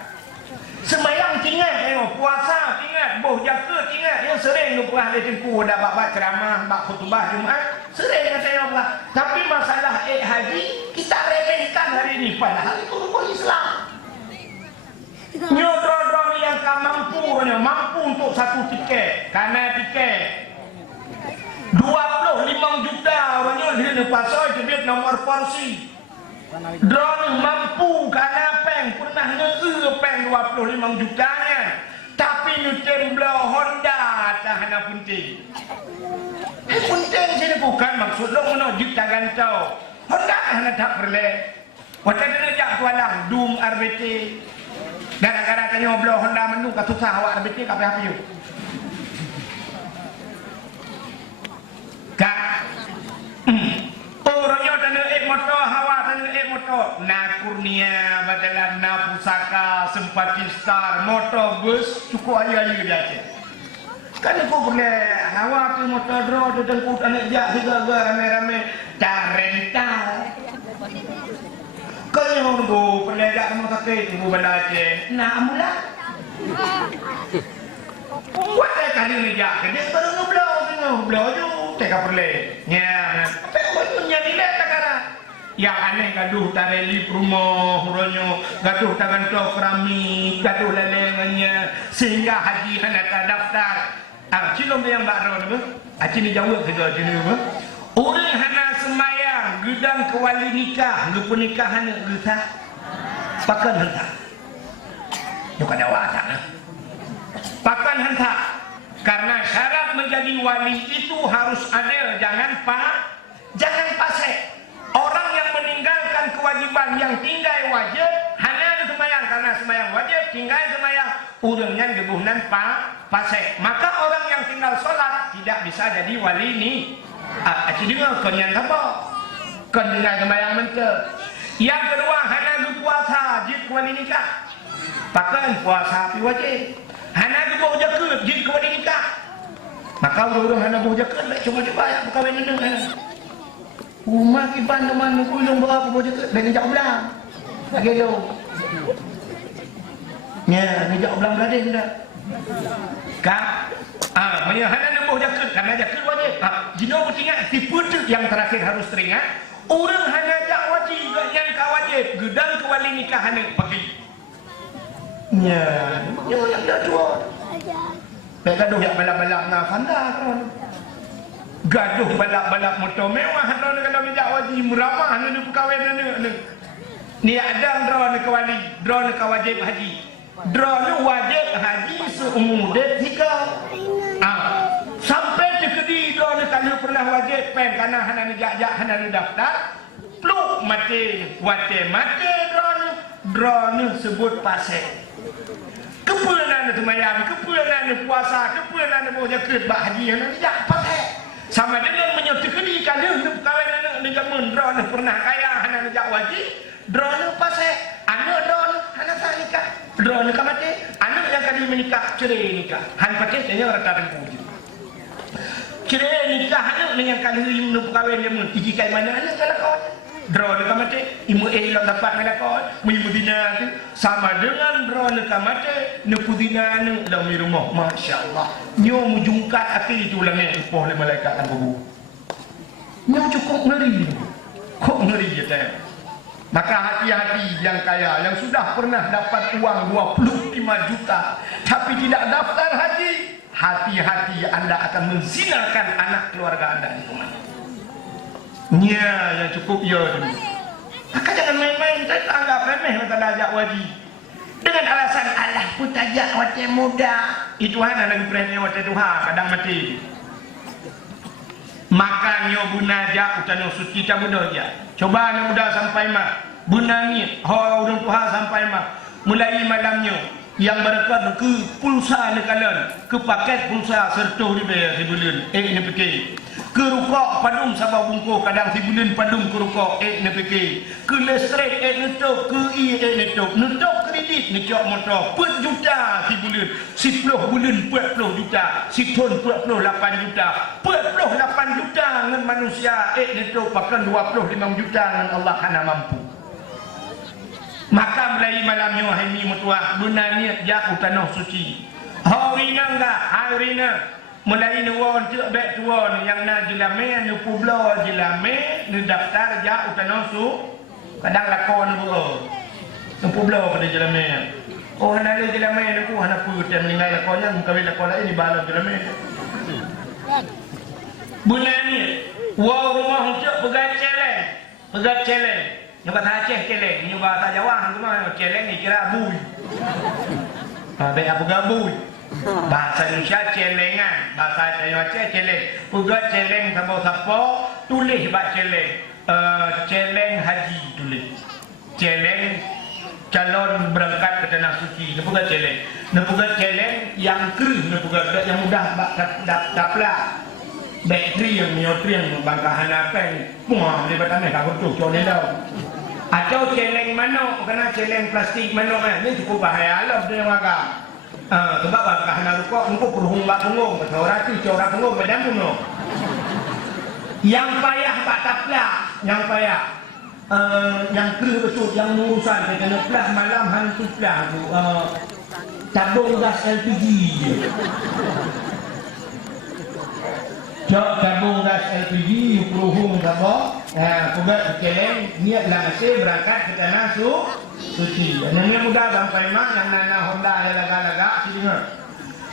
Sembahyang ingat, puasa ingat, bau jakut ingat. Yang sering lupa ada tempuh dah bab ceramah, bab khutbah Jumaat. Sering kata yang Allah. Tapi masalah haji kita remehkan hari ini padahal itu rukun Islam. Nyodor-dor yang mampu untuk 1 tiket, karena tiket 25 juta orangnya di pasar itu dia nomor porsi. Drone mampu karena peng pernah ngeu peng 25 jutanya, tapi nyutir belo Honda tahanan penting. Penting sini bukan maksud lo menuju tangan kau. Honda hanya tak perlu. Waktu dia jak tualang dum RBT. Gara-gara tanya belo Honda mendu kat susah awak RBT kat apa you? Kak. Orangnya tanya motor hawa tanya motor. Na Kurnia badalan na pusaka sempati star motor bus cukup aja dia Aceh. Kan aku boleh hawa tu motor dro tu tengkut anak jak juga rame-rame dah rental. Kau yang go boleh jak rumah sakit ibu benda Aceh. Nak mula. Buat kali ni jak dia baru ngeblau tu teka boleh. Ya. Tapi nya nilai takara. Yang aneh gaduh tareli rumah huronyo, gaduh tangan tok keramik, gaduh lelengannya sehingga haji hendak daftar. Cilom yang baru ni, ni jauh ke sini ni. Orang hana semayang, gedang kewali nikah, pernikahan gesah, pakan hentak. Juga ada watak. Pakan hentak. Karena syarat menjadi wali itu harus adil, jangan pasek. Orang yang meninggalkan kewajiban yang tinggal wajib hanya semayang karena semayang wajib tinggal semayang urangnya gebuhnan pasek. Maka orang yang tinggal solat tidak bisa jadi wali ni. Aci dengar kenyan apa? Kenyan semayang mentel. Yang kedua hanya puasa jid wali nikah. Pakai puasa pi wajib. Hanya gebuh jakut jid wali nikah. Maka urang hanya gebuh jakut cuma bayar kawin dengan. Rumah kiban teman kulung berapa baju tu dengan jak belang. Lagi tu. Ya, ni jak belang gading dah. Kak. Maya hana nembuh jakut karena jakut wajib. Jino ingat tipu tu yang terakhir harus teringat. Orang hanya jak wajib yang ka wajib, gedang kewali nikah hana pergi. Ya, yang dah tua. Mereka doh yang balak-balak na fanda kan. gaduh balap-balap motor mewah drone kalau minyak wajib meramah ni perkahwinan ni ada drone ke wali, drone ke wajib haji. Drone wajib haji seumur dia 3. Sampai tekedi drone kalau pernah wajib pen karena hana jak-jak hana daftar. Pluk mati mati drone sebut pasal. Kepulangan semayang, kepulangan puasa, kepulangan mau jaket bak haji hana jak pasal. Sama dengan menyertai kalau nak perkahwinan dengan drone pernah kaya hana jak wajib, drone pasal anak drone hana tak nikah. Drone nikah mati, anak yang kali menikah cerai nikah. Han pakai saya rata tempuh. Cerai nikah anak yang kali nak perkahwinan dia mun iji kai mana anak kalau kau. Drone nikah mati, imu elok dapat melakon, imu dina tu sama dengan drone nikah mati, nak dina nak dalam rumah. Masya-Allah. Nyo mujungkat hati itu langit ipoh le malaikat dan bubu. Nyo cukup ngeri. Kok ngeri je teh. Maka hati-hati yang kaya yang sudah pernah dapat uang 25 juta tapi tidak daftar haji, hati-hati Anda akan menzinakan anak keluarga Anda di rumah. Nya yang cukup ya dulu. Maka jangan main-main, saya anggap remeh maka ajak wajib. Dengan alasan Allah pun tajak wajib muda. Itu hana lagi perhatian wajib Tuhan kadang mati. Maka nyo buna ajak utano suci tak muda je. Coba anak muda sampai mah. Buna ni, orang Tuhan sampai mah. Mulai malamnya yang berkat ke pulsa nekalan, ke paket pulsa serta dibayar sebulan. Ni fikir. Ke rukuk padum sabah bungkuh kadang sebulan padum ke rukuk ni fikir. Ke listrik nutup, ke nutup, nutup kredit nutup motor 4 juta sebulan. 10 bulan 40 juta, setahun 48 juta. 48 juta dengan manusia nutup pakai 25 juta dengan Allah hana mampu. Maka mulai malamnya hari mutuah guna niat jak utanah suci. Harina enggak, harina mulai nuwon cek bek tuan yang na jelame nu publo jelame nu daftar jak utanah su. Kadang lakon bu. Nu publo pada jelame. Oh hana le jelame nu hana pu tem ningai lakonnya mungkin lakon lain di balap jelame. Guna niat wa rumah cek pegat celeng. Pegat celeng. Nyoba tak Aceh celeng, nyoba tak Jawa tu mah celeng ni kira bui. Baik apa gabui? Bahasa Indonesia celengan, bahasa Aceh celeng. Pugat celeng siapa tulis bak celeng. Celeng haji tulis. Celeng calon berangkat ke tanah suci. Ni pugat celeng. Ni pugat celeng yang kering, ni pugat yang mudah bak daplah. Bateri yang nyotrian bangkahan apa ni? Muah dia bertanya tak betul cok ni dah. Atau celeng manok, kena celeng plastik manok ni cukup bahaya lah dia makan. Sebab bangkahan rukuk engkau perhung bak punggung, orang tu orang punggung badan punggung. Yang payah bak taplah, yang payah. Yang kerja betul, yang urusan kena pelah malam hantu pelah tu. Tabung gas LPG. Cok tabung gas LPG perhung apa? Pugat celeng niat lah nasi berangkat ke tanah suci. Yang muda sampai mak yang nana Honda yang laga-laga singa.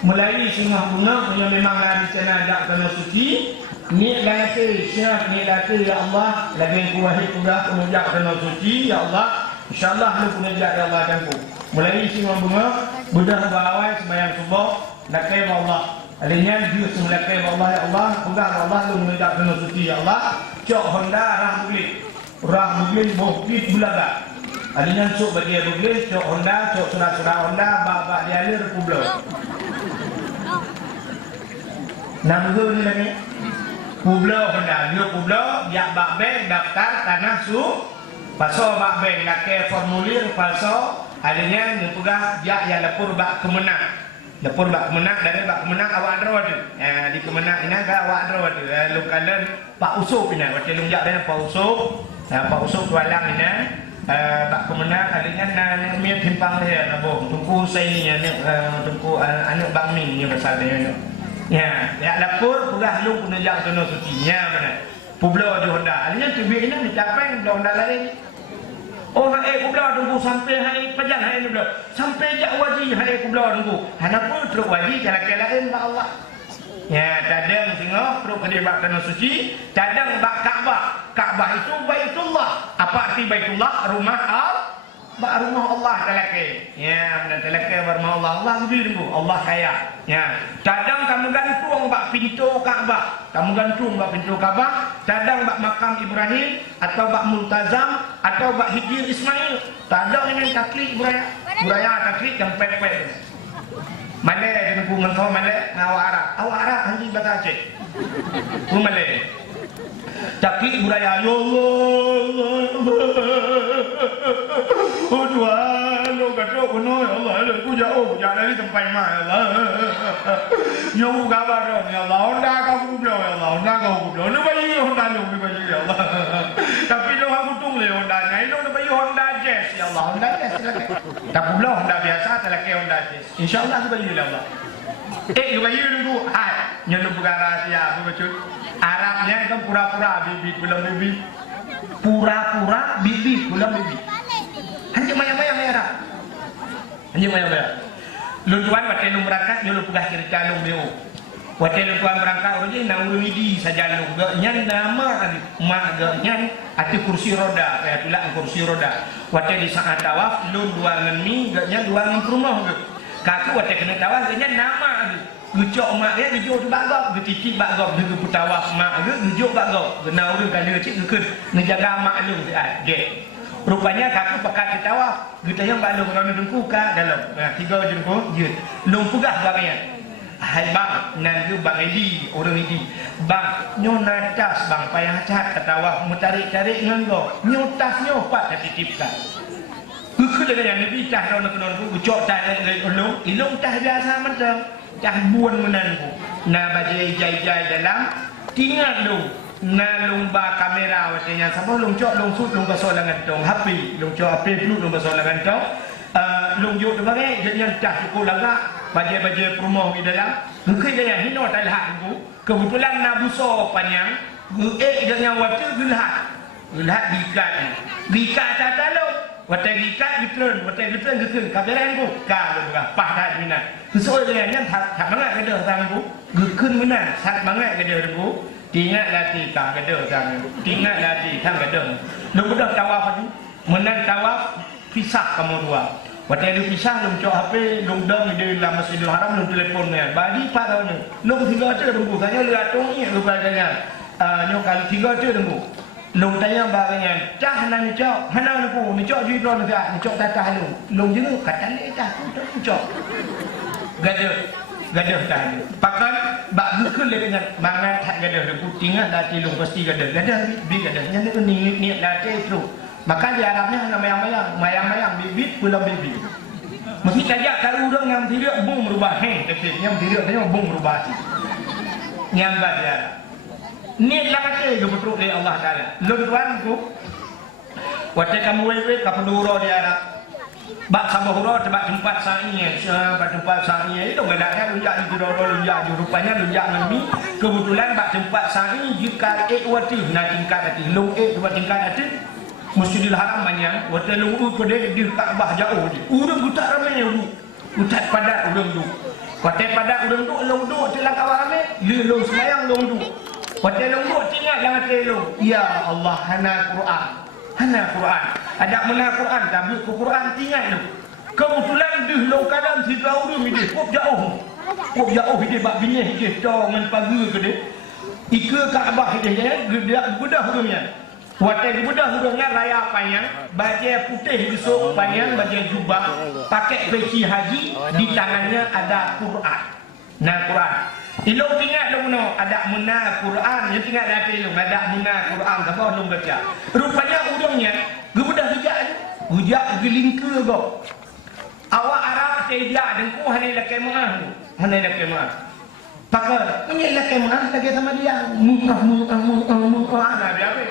Mulai singa bunga punya memang lah di sana ajak tanah suci. Niat lah nasi siap niat lah ya Allah lagi kuahid kudah penujak tanah suci ya Allah. InsyaAllah lu penujak ya Allah campur. Mulai singa bunga budak bawai sembahyang subuh lakai Allah. Alinya dia semulakai Allah ya Allah, pegang Allah lu menegak tanah suci ya Allah. Cok Honda rah buglit bukit bulaga. Alinya cok bagi buglit, cok Honda, cok surah-surah Honda, bak dia alir kublo. Nama tu ni lagi. Kublo Honda, dia kublo, dia bak bank daftar tanah su. Pasal bak bank nak formulir pasal alinya pegang dia yang lapor bak kemenang. Dapur bak kemenang dari bak kemenang awak andro tu. Di kemenang ini agak awak andro tu. Lu kalian Pak Usup ini, waktu lu jak dengan Pak Usup. Pak Usup tualang ini. Bak kemenang kalinya nak miat timpang dia nak boh. Tunggu saya ni tunggu anak Bang Min ni pasal dia. Ya, ya dapur pula lu kena jak tanah suci. Ya mana? Publo di Honda. Alinya tu biar ini dicapai Honda lain. Oh hai kubla tunggu sampai hai pejan hai ni belum. Sampai jak wajib hai kubla tunggu. Hana pun teruk wajib jalan lain ba Allah. Ya dadang tengah perut kedai bak tanah suci, cadang bak Kaabah. Kaabah itu Baitullah. Apa arti Baitullah? Rumah Allah telake. Ya, dan telake rumah Allah lebih dulu. Allah kaya. Ya. Cadang kamu gantung bak pintu Kaabah. Kamu gantung bak pintu Kaabah, cadang bak makam Ibrahim atau bak Multazam atau bak Hijir Ismail. Cadang ini taklid Buraya taklid yang pet-pet. Malay dengan ku ngau Malay awak Arab hanya bahasa Aceh. Ku Malay. Taklid Buraya ya Allah. Oh Tuhan, lo kata kono ya Allah, aku jauh dari tempat mai ya Allah. Yo gabar ya Allah, onda kau kublo ya Allah, onda kau kublo. Lu bayi onda lu bayi ya Allah. Tapi lo aku tung le onda nya, lo bayi onda jazz ya Allah, onda jazz lagi. Tak kublo onda biasa, lagi onda jazz. Insyaallah aku bayi ya Allah. Lu bayi dulu, nyen bukan rahasia, betul. Arabnya itu pura-pura bibit belum bibit. Pura-pura bibit belum bibit. Hanya maya-maya merah. Hanya maya-maya. Lu tuan waktu lu berangkat, lu pegah cerita lu beo. Waktu lu tuan berangkat, orang nak urus idi saja lu. Nyan nama mak nyan ati kursi roda, kayak tulak kursi roda. Waktu di saat tawaf, lu dua ngeni, nyan dua ngem rumah. Kaku waktu kena tawaf, nyan nama. Gucok mak dia gucok tu bagok, getitik bagok dengan putawaf mak dia gucok bagok. Kena urus kali kecil ke ngejaga mak lu gek. Rupanya kaku pakai tawaf, kita yang balung orang dengku ka dalam. Nah, tiga jengku je. Long pegah barangnya. Hai bang, nanti bang Edi, orang Edi. Bang, nyo natas bang payah cat tawaf mutarik-tarik nganggo. Nyo tas nyo pak titipkan. Ku dengan yang lebih tah orang nak gucok tah long, ilong tah biasa macam dah buan menanku. Na bajai jai-jai dalam tinggal lu. Na lumba kamera watenya sama lung cok lung sut lung kasolangan tong HP lung cok HP blue lung kasolangan tong lung yo tu bagai jangan dah cukup laga bajai-bajai rumah di dalam. Mungkin dia hino talhan ku. Kebetulan na buso panjang, jangan waktu gulhat dikat tak lalu. Watai gikat gitren kaberan ku ka pah dah minat. Sesuai dengan yang tak banget kena tangku. Gekun minat tak banget kena ku. Tingat lati ka kena tang. Tingat lati tang kena. Lu budak tawaf tu. Menang tawaf pisah kamu dua. Watai lu pisah lu cok HP lu dong di dalam Masjidil Haram lu telefon dia. Bagi pak kau ni. Lu tiga tu tunggu. Saya lu atung ni lu bagainya. Nyokal tiga tu tunggu. Long tanya bagian, cah nang cok, mana aku, ni cok jual dulu ni cok tatah lu. Long juga kata ni dah, cok. Gaduh tadi. Pakan bak gukul dengan mangat tak gaduh. Aku tinggal dati long pasti gaduh. Gaduh. Yang ni niat dati tu. Maka di Arabnya nama mayang bibit pulang bibit. Mesti saja kalau orang yang tidak bung merubah tapi yang tidak tanya bung merubah sih. Nyambat dia. Ni lah kata ke betul dari Allah Taala. Lu tuanku, waktu kamu wewe kapenduro di Arab, bak sabahuro tempat sa'inya itu nggak ada lunjak di doro lunjak di rupanya lunjak nami. Kebetulan bak tempat sa'i jika wati nak tingkat hati, long dua tingkat hati. Masjidil Haram banyak, waktu long kedai di Kaabah jauh je. Urang gutak ramai urang, gutak padat urang tu. Waktu padat urang tu long tu celah kawan ramai, long semayang long tu. Waktu lembut tinggal dalam telung. Ya Allah, hana Quran. Ada mana Quran, tapi Quran tinggal tu. Kebetulan di lokadam si tahu dia kop jauh dia bak binih dia dengan pagi ke dia. Ika Kaabah dia budah hurungnya. Waktu budah hurungnya raya panjang, baju putih besok panjang, baju jubah, pakai peci haji, di tangannya ada Quran. Nah Quran. Ilung tinggal dong no, ada muna Quran, yang tinggal ada ilung, ada muna Quran, apa orang baca. Rupanya udangnya, gebudah hujak gelingke go. Awak Arab tidak dengku hanya laki mah. Pakar, ini laki mah lagi sama dia, muah, ada apa?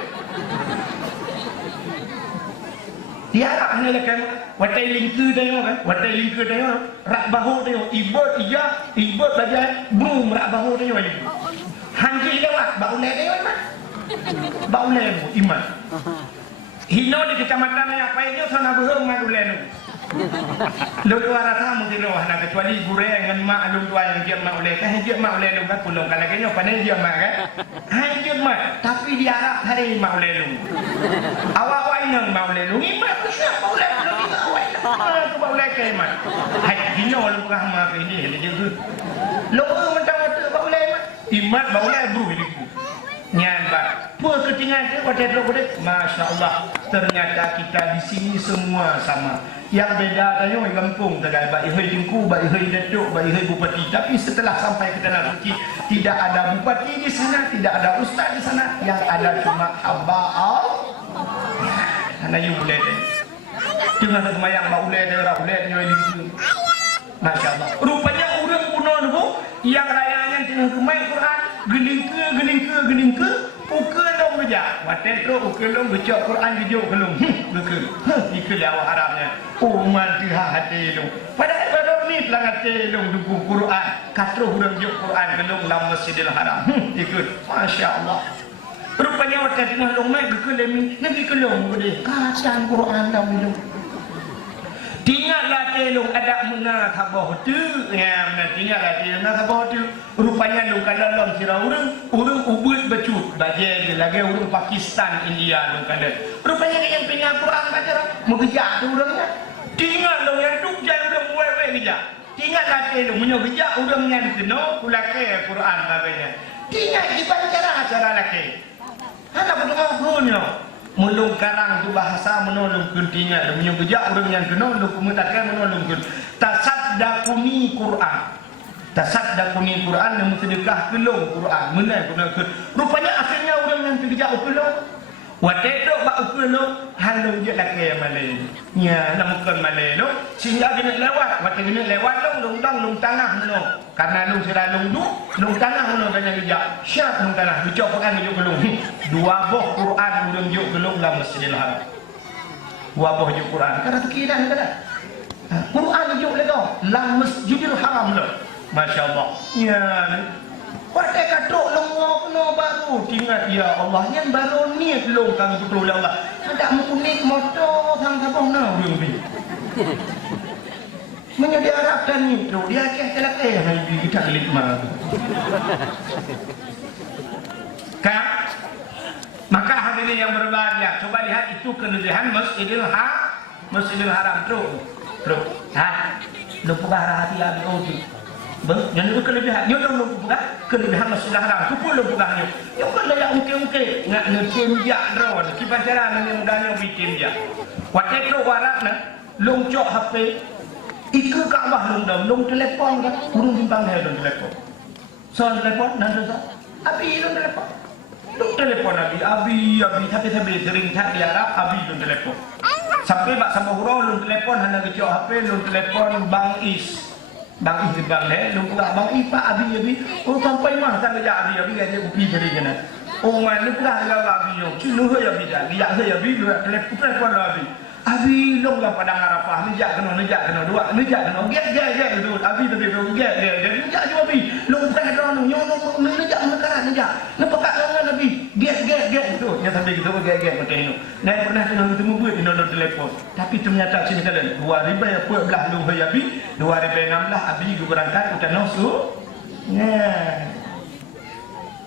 Dia Arab hanya laki mah. Watai lingku tengok kan, rak bahu tengok, ibot baca, boom rak bahu tengok ni. Hanji lewat, bau le tengok man. Bau le iman. Hino di kecamatan yang apa ini sana berheng madu le nu. Lu tua rasa mungkin roh nak kecuali gureng dengan mak lu tua yang dia mak oleh kan dia mak oleh lu kan pulung kalau kena pandai dia mak kan. Hai dia mak tapi dia harap hari mak oleh lu. Awak nang mak oleh lu ni mak siap mak oleh lu ni awak. Tu mak oleh ke mak. Hai dia lu kah mak ini dia tu. Lu mentang mak oleh mak. Imat mak oleh bro ini. Nyan pak, pua ketinggalan ke kota Teluk. Masya Allah, ternyata kita di sini semua sama. Yang beda tanya di kampung tegai baik hai jengku, baik hai datuk, baik hai bupati. Tapi setelah sampai ke tanah suci, tidak ada bupati di sana, tidak ada ustaz di sana. Yang ada cuma hamba Allah. Ana you boleh deh. Tengah semayang mak ulai daerah ulai nyoy di. Masya Allah. Rupanya orang kuno tu yang rayanya tengah kemai Quran. Gening ke ukel dong beja waten tro ukel dong beja Quran video kelung ukel ikut awak harapnya umat tiha hati dong pada baru ni pelangat dong duku Quran katro hurang jo Quran kelung dalam Masjidil Haram ikut Masya Allah rupanya waten tengah dong mai ukel demi nabi kelung boleh kacang Quran dong dong tinggallah telung ada menga khabah tu ya benar tinggallah telung khabah tu rupanya lu kalau dalam sira urang ubud becut baje lagi urang Pakistan India lu kada rupanya yang punya Quran baca mengejar tu urangnya tinggal lu yang duk jai urang wewe geja tinggallah telung menyo geja urang yang kena kulake Quran bagainya tinggal dibaca cara laki ana betul mulung karang tu bahasa menolong kuntinya dan menyung gejak orang yang kena lu kumutakan menolong kun tasaddaquni Quran yang sedekah kelong Quran menai guna kun rupanya akhirnya orang yang tergejak kelong watetok ba kelong halu je laki malai nya namukan malai lo sehingga kena lewat wate kena lewat long tanah meno karena lu sira long tanah meno kena gejak syap long tanah bicok Quran je kelong dua boh Quran urang juk gelung dalam Masjidil Haram. Dua boh juk Quran. Kada tekidan kada. Quran juk le kau dalam Masjidil Haram lo. Masya-Allah. Ya. Pada katok longo kena baru tinggal ya Allah yang baru ni long kang betul Allah. Ada mukunik motor sang sabong na urang bi. Menjadi Arab dan itu dia ceh telak hai kita kelit mah. Kak maka hadirin yang berbahagia, coba lihat itu kelebihan Masjidil Haram tu. Lu pegah hati abi tu. Yang itu kelebihan. Yo lu pegah kelebihan Masjidil Haram. Tu pun lu pegahnya. Yo kan layak ungke-ungke ngak ngetim jak ron. Kipacaran yang mudahnya bikin dia. Waktu itu warakna long cok HP ikut Kaabah long telefon kan. Urung timpang dia long telefon. Soal telefon nanti abi long telefon. Lu telepon abi tapi sering chat di Arab abi lu telepon sampai bak sama hurau lu telepon hanya kecok HP lu telepon Bang Is di Bang Le lu pula Bang Is pak abi oh sampai mah tak kerja abi dia upi jadi kena oh man lu pula agak abi yo culu he abi dah dia he abi lu telepon abi long lah padang Arafah nejak kena dua nejak kena get tu abi tadi tu get nejak juga abi long bukan ada orang nyong nejak mekaran nejak nepekak lengan abi get tu yang sampai gitu get macam itu naik pernah kena ketemu buat di nombor telefon tapi ternyata sini kalian 2014 long he abi 2016 abi berangkat udah nosu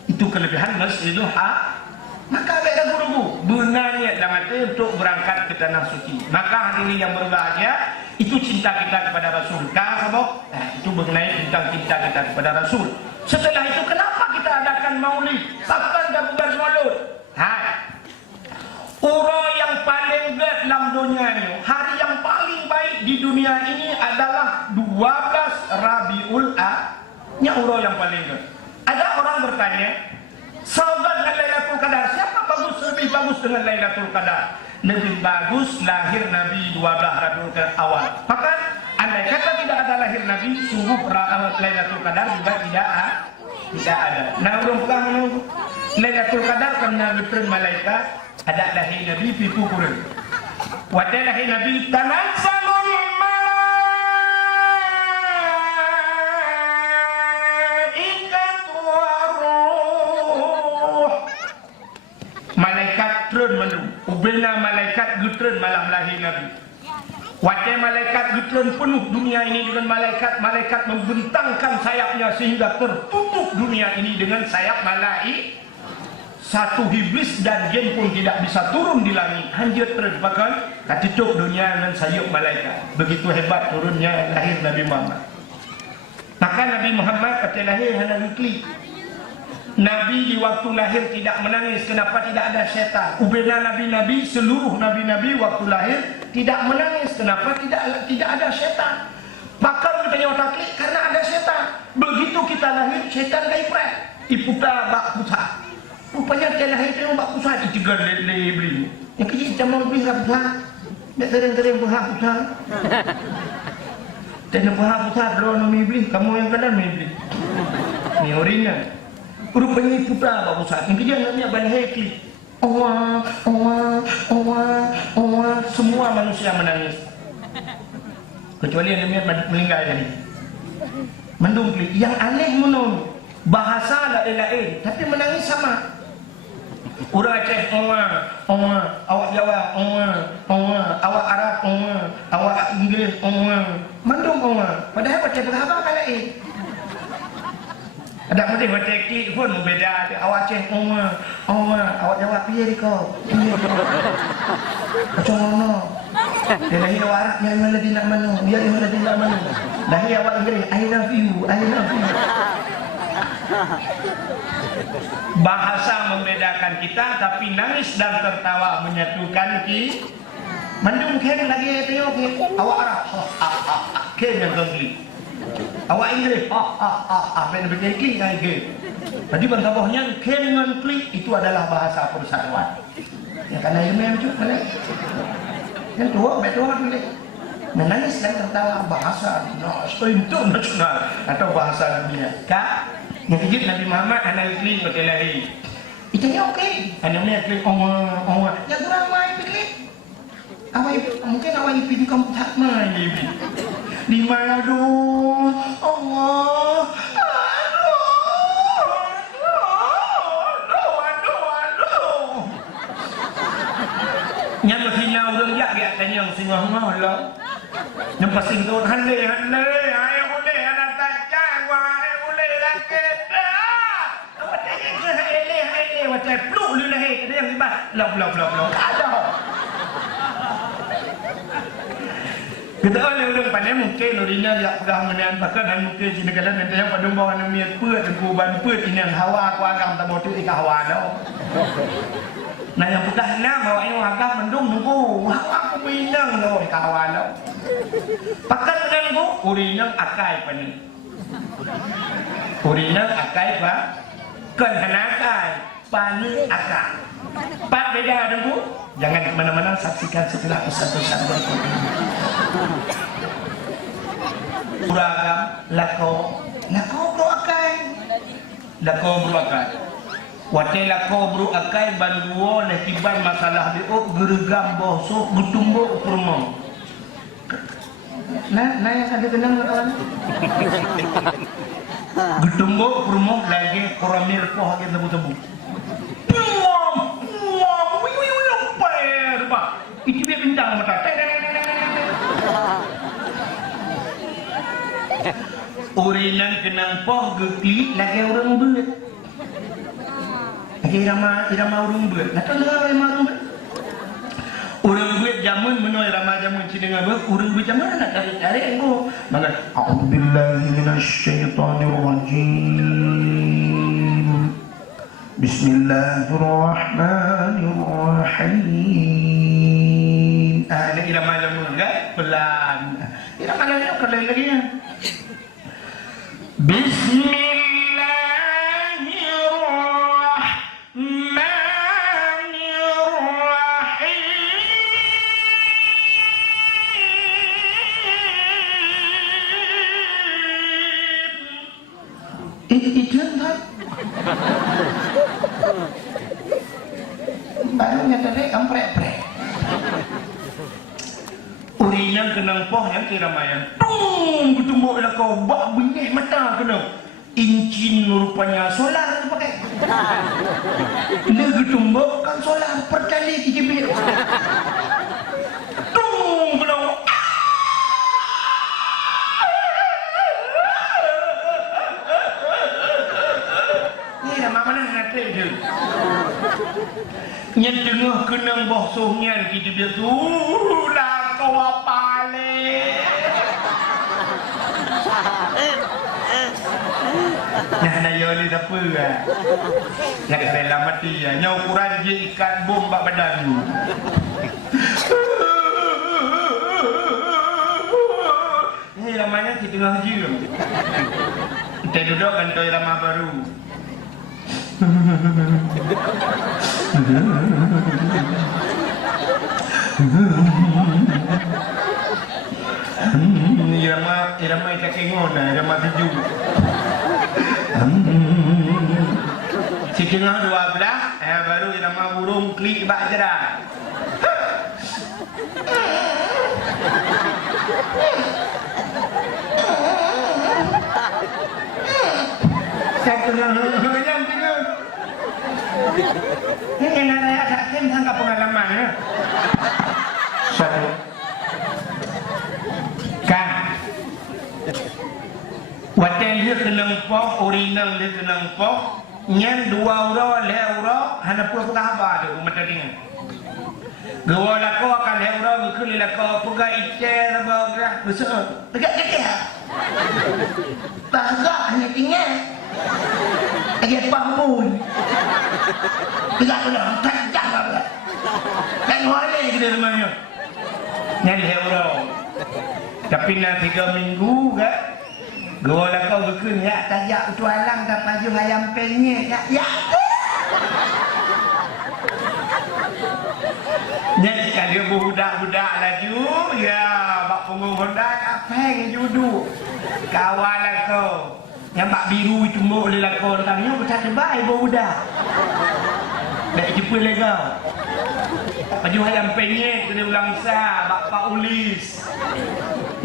itu kelebihan Masjidil Haram. Maka ada guru berniat dalam hati untuk berangkat ke tanah suci. Maka hari ini yang berbahagia itu cinta kita kepada Rasul. Kalau itu mengenai tentang cinta kita kepada Rasul. Setelah itu kenapa kita adakan maulid? Kapan dan bukan maulid? Orang yang paling baik dalam dunia ini, hari yang paling baik di dunia ini adalah 12 Rabiul Awal. Ini orang yang paling baik. Ada orang bertanya, sahabat dengan Lailatul Qadar, siapa lebih bagus dengan Lailatul Qadar? Lebih bagus lahir Nabi 12 Rabiul Awal. Maka andai kata tidak ada lahir Nabi, sungguh Lailatul Qadar juga tidak ada. Nah, orang pegang menunggu Lailatul Qadar karena diterima malaikat ada lahir Nabi pipu kurun. Wada lahir Nabi tanazalul malaikat turun menu ubena malaikat gutren malam lahir Nabi Wajah malaikat getlon penuh dunia ini dengan malaikat membentangkan sayapnya sehingga tertutup dunia ini dengan sayap malaikat. Satu iblis dan jin pun tidak bisa turun di langit. Hanya terpakan katutup dunia dengan sayap malaikat. Begitu hebat turunnya lahir Nabi Muhammad. Maka Nabi Muhammad kata lahir hanya nukli. Nabi di waktu lahir tidak menangis. Kenapa tidak ada syaitan? Ubeda nabi-nabi, seluruh nabi-nabi waktu lahir tidak menangis. Kenapa tidak ada syaitan? Bakal katanya otak klik karena ada syaitan. Begitu kita lahir, syaitan gaipret. Iputa bak pusat. Rupanya dia lahir dengan bak pusat. Ditiga lele beli. Yang kecil macam mau beli pusat. Dia tereng-tereng pusat. Dan pusat kalau nak beli, kamu yang kadang beli. Ni original. Rupanya putra Pak Pusat. Yang kerja nak balik hekli. Semua manusia menangis. Kecuali yang demikian meninggal tadi. Mendung klik. Yang aneh menurut bahasa lain-lain, tapi menangis sama. Orang Aceh, awak Jawa, awak Arab, awak Inggeris, mendung, padahal baca berapa lain. Ada putih baca klik pun beda. Awak Aceh, awak Jawa piye kau? Macam mana? Dia lahir awak Arab, yang mana di nak mana? Dia yang mana di nak mana? Lahir awak Inggeris, I love you. Bahasa membedakan kita, tapi nangis dan tertawa menyatukan kita. Mendung ken lagi tengok ke awak Arab, ken yang gengli. Awak Inggeris, ben betul klik kan ke. Tadi bangsa bawahnya ken dengan klik itu adalah bahasa persatuan. Ya karena ini macam mana? Yang tua, betul tu. Menangis dan tertawa bahasa internasional atau bahasa dunia. Kak, yang kejut Nabi Muhammad anak klik betul lagi. Itu ni okey. Anaknya klik yang kurang main klik. Awak mungkin awak ipin kamu tak main ibi. Di mana doh? Allah. Yang masihnya orang yak tanya yang singgah malah. Yang pasti tu hande, ayo boleh anak tajam, ayo boleh raket. Awak tanya ke hele, macam peluk lu lah he, yang tiba, lop, ada. Kita orang pandai mungkin original yang pegang menean pakai dan mungkin sini kadang nanti yang pada bawa nama put, kuban put ini yang hawa kuagam tak botu ika hawa dah. Nah yang pegang nama awak yang agak mendung nunggu hawa aku minang dah ika hawa dah. Pakai dengan bu original akai pani. Original akai pak, kan hanakai pani akai. Pak beda ada bu. Jangan kemana-mana, saksikan setelah pesan-pesan berikut ini. Beragam, lako bro akai. Wate lako bro akai banduo lekiban masalah diuk gergam bosok gutumbo kurmo. Nah yang ada kenang kawan. Gutumbo kurmo lagi koramir poh lagi tebu-tebu. Itu dia bintang mata. Orinan kenang poh gekli lagi orang beut. Lagi irama orang beut. Nak tahu lah irama orang beut. Orang beut jamun menoi irama jamun cina beut. Orang beut jamun nak cari engko. Maka a'udzubillahi minasyaitonirrajim. Bismillahirrahmanirrahim. Ini irama jamun enggak? Pelan. Irama jamun kalau lagi ya. Bismillahirrahmanirrahim. Itu kan? Barunya tadi kamprek-prek. Urinya kenang poh yang kiramayan. Ketumbuk lah kau bak bunyi mata kena. Incin rupanya solar tu pakai. Dia ketumbuk kan solar perkali KJP. Kena. mak mana nak dia. Nyen tengah kena bosohnya kita dia tu lah kau apa le. Nah, yo ni apa ah? Nak rela mati ya. Nyau ukuran dia ikan bom bak badan tu. Ni ramanya kita tengah jiram. Kita duduk kantoi lama baru. Irama ikan kengon lah, irama tujuh. Si tengah 12, baru irama burung klik bak jerah. Saya tengah jam tengah. Ini nak raya sakit tangkap pengalaman ya. Satu. Kan. Waten dia kena pok, urinang dia kena pok. Nyan 2 euro, 5 euro, hana pun kata tu mata dia. Gawa lako akan 5 euro, bukul lako pegak icer bawa besar. Tegak tegak. Tegak hanya tinggal. Lagi pambun. Tegak tu dah tajam apa. Dan wale kita semuanya. Nyan 5 euro. Tapi nak 3 minggu kan. Gawa kau bekun ya tajak tualang tak maju ayam penyek ya. Jadi kan dia budak-budak laju ya bak punggung Honda kapeng judu. Kawan kau yang bak biru itu mok le lakon tangnya becak baik budak. Dak jumpa le kau. Maju ayam penyek kena ulang sah bak Pak Ulis.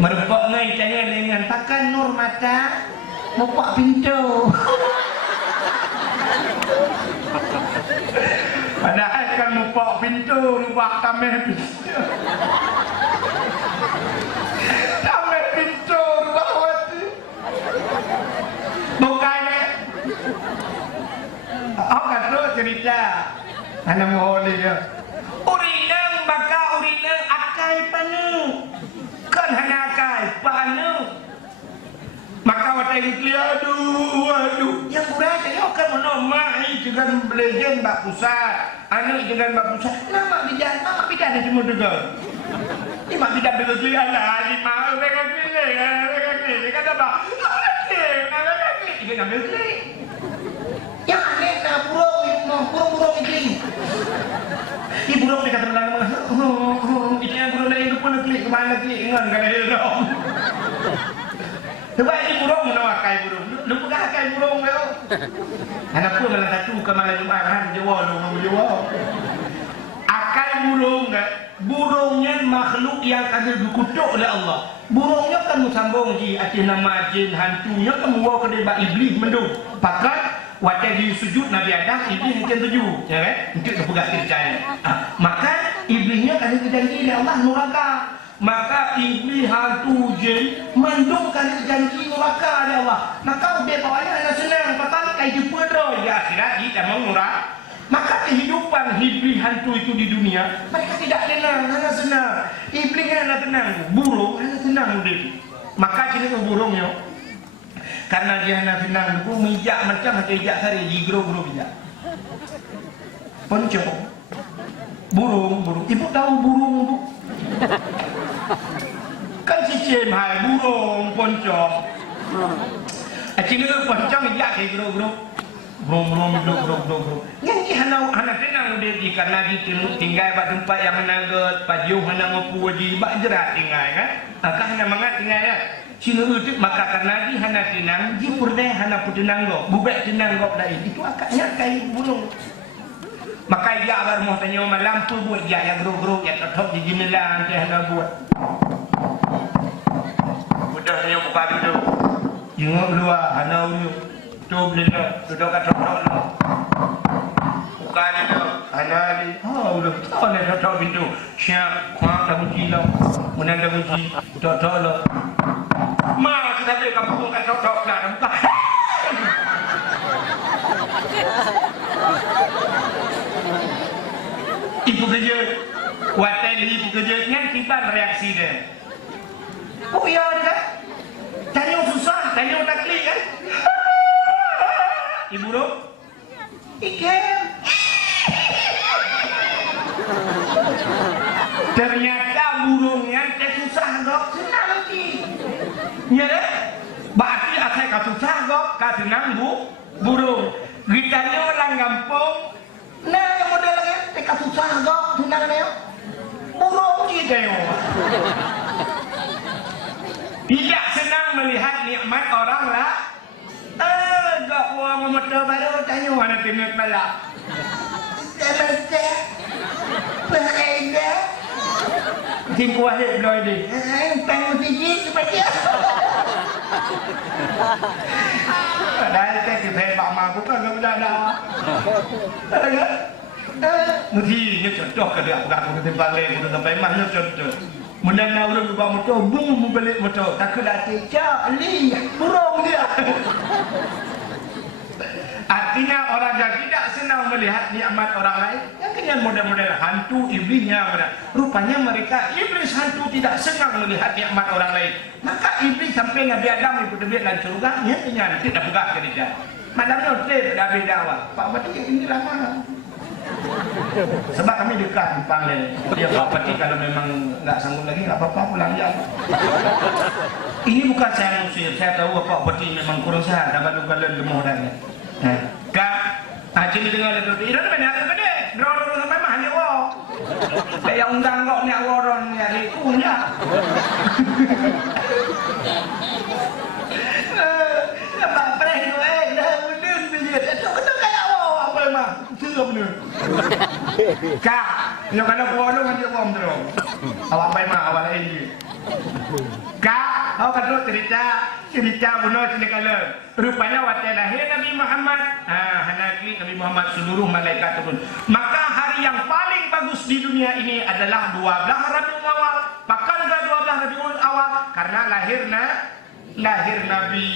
Merepok ngai tanya dengan pakan nur mata mupak pintu. Padahal kan mupak pintu lupak tameh pintu. Tameh pintu lupak wati. Bukannya aku kata cerita anak moholi dia. Urinang baka urinang akai panu. Kan hanya kai panu maka watai kli aduh yang kurang saya akan menomai dengan belajar bak pusat anak dengan bak pusat nama bidan ada semua dengar ini mak bidan betul kli ala di mau mereka kli kata apa kli dia nak kli yang aneh nak burung kli ini burung dia kata nama itu yang burung lain pun klik kemana klik ingat kan dia dong. Sebab ini burung mana akai burung. Lu pun akai burung kau. Anak pun malah satu ke malam Jumat kan Jawa lu mau Jawa. Akai burung kan. Burungnya makhluk yang ada dikutuk oleh Allah. Burungnya kan sambung di atas nama jin hantunya kan bawa ke debat iblis mendung. Pakat waktu di sujud Nabi Adam iblis mungkin tuju, ya kan? Untuk terpegat percaya. Maka iblisnya kan berjanji oleh Allah neraka. Maka iblis hantu jin mendungkan janji neraka oleh Allah. Maka dia bawanya ada senang, patah kai jumpa roh di akhirat kita mau neraka. Maka kehidupan iblis hantu itu di dunia mereka tidak tenang, hanya senang. Iblis hanya tenang, burung hanya tenang dia. Maka cerita burungnya karena dia nak tenang, aku mijak macam mijak sari, digro-gro mijak. Poncok, burung. Ibu tahu burung bu? Kan cicim hai burung poncok. Cina poncok mijak digro-gro. Bro. Yang hana tenang dia di karena di tinggal pada tempat yang menagat, paju hana ngopu di bak jerat tinggal kan? Akak hana mangat tinggal ya. Cina itu maka karena di hana tenang, di purde hana putenang go, bubek tenang go dari itu akaknya kai burung. Maka ia baru mau tanya malam tu buat dia yang gro ya tetap di jimilan dia hana buat. Budahnya buka dulu. Jengok luar hana ulu. Tu bela duduk kat tok lu. Bukan itu hana ni. Udah tahu ni tok pintu. Siap kuat dah kunci lah. Mana dah kunci tok lu. Ma kita beli kampung kat tok lah buka. Ibu kerja Wateli ibu kerja Ngan kibar reaksi dia. Oh ya dia tanya susah, tanya tak klik kan. Ibu tu ikan. Ternyata burungnya dia susah dok. Senang lagi. Ya deh. Berarti asal kau susah dok, kau senang burung. Gitanya orang kampung. Nah yang model lagi, dia susah dok, senang ni. Burung kita yo. Tidak senang melihat nikmat orang lah. Gak uang motor baru tanya mana tinut balak. Semasa beredar. Tinggu akhir belum ada. Tanya sikit macam. Dah saya kena pak mak bukan kau dah dah. Mesti ni contoh kerja aku kena balik aku sampai mana contoh. Menang orang ke bawah motor, bung balik motor. Takut dah cecak, li, burung dia. Artinya orang yang tidak senang melihat nikmat orang lain, yang kenyan model-model hantu iblisnya mana. Rupanya mereka iblis hantu tidak senang melihat nikmat orang lain. Maka iblis sampai Nabi Adam itu debit dan surga, ya kenyan tidak buka kerja. Malamnya trip dah beda awak. Pak Bati ini lama. Sebab kami dekat di Panglil. Dia Pak Bati kalau memang enggak sanggup lagi enggak apa-apa pulang je. Ini bukan saya musir, saya tahu Pak Bati memang kurang sehat, dapat luka lemah dah. Kak, cini dengar itu. Ini banyak ada gede. Drone sampai mah ni wo. Kayak undang kok ni orang nyari punya. Pak Pres tu dah udun dia. Itu kena kayak wo apa mah. Serap ni. Kak, yang kana kualo kan dia bom terus. Awak pai mah awak lain ni. Kak, awak kan cerita bunuh sini kalian. Rupanya waktu lahir Nabi Muhammad, hanaki Nabi Muhammad seluruh malaikat turun. Maka hari yang paling bagus di dunia ini adalah 12 Rabiul Awal. Pakan ke 12 Rabiul Awal karena lahir Nabi.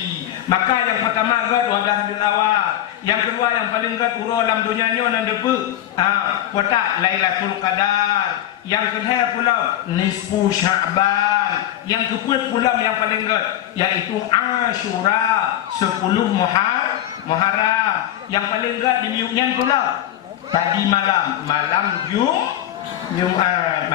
Maka yang pertama ke 12 Rabiul Awal. Yang kedua yang paling ke urut dalam dunia ni orang debu. Kota Lailatul Qadar. Yang kedua pula nisfu Sya'ban. Yang keempat pula yang paling good yaitu Ashura 10 Muharram. Yang paling good di mingguan pula tadi malam Jumaat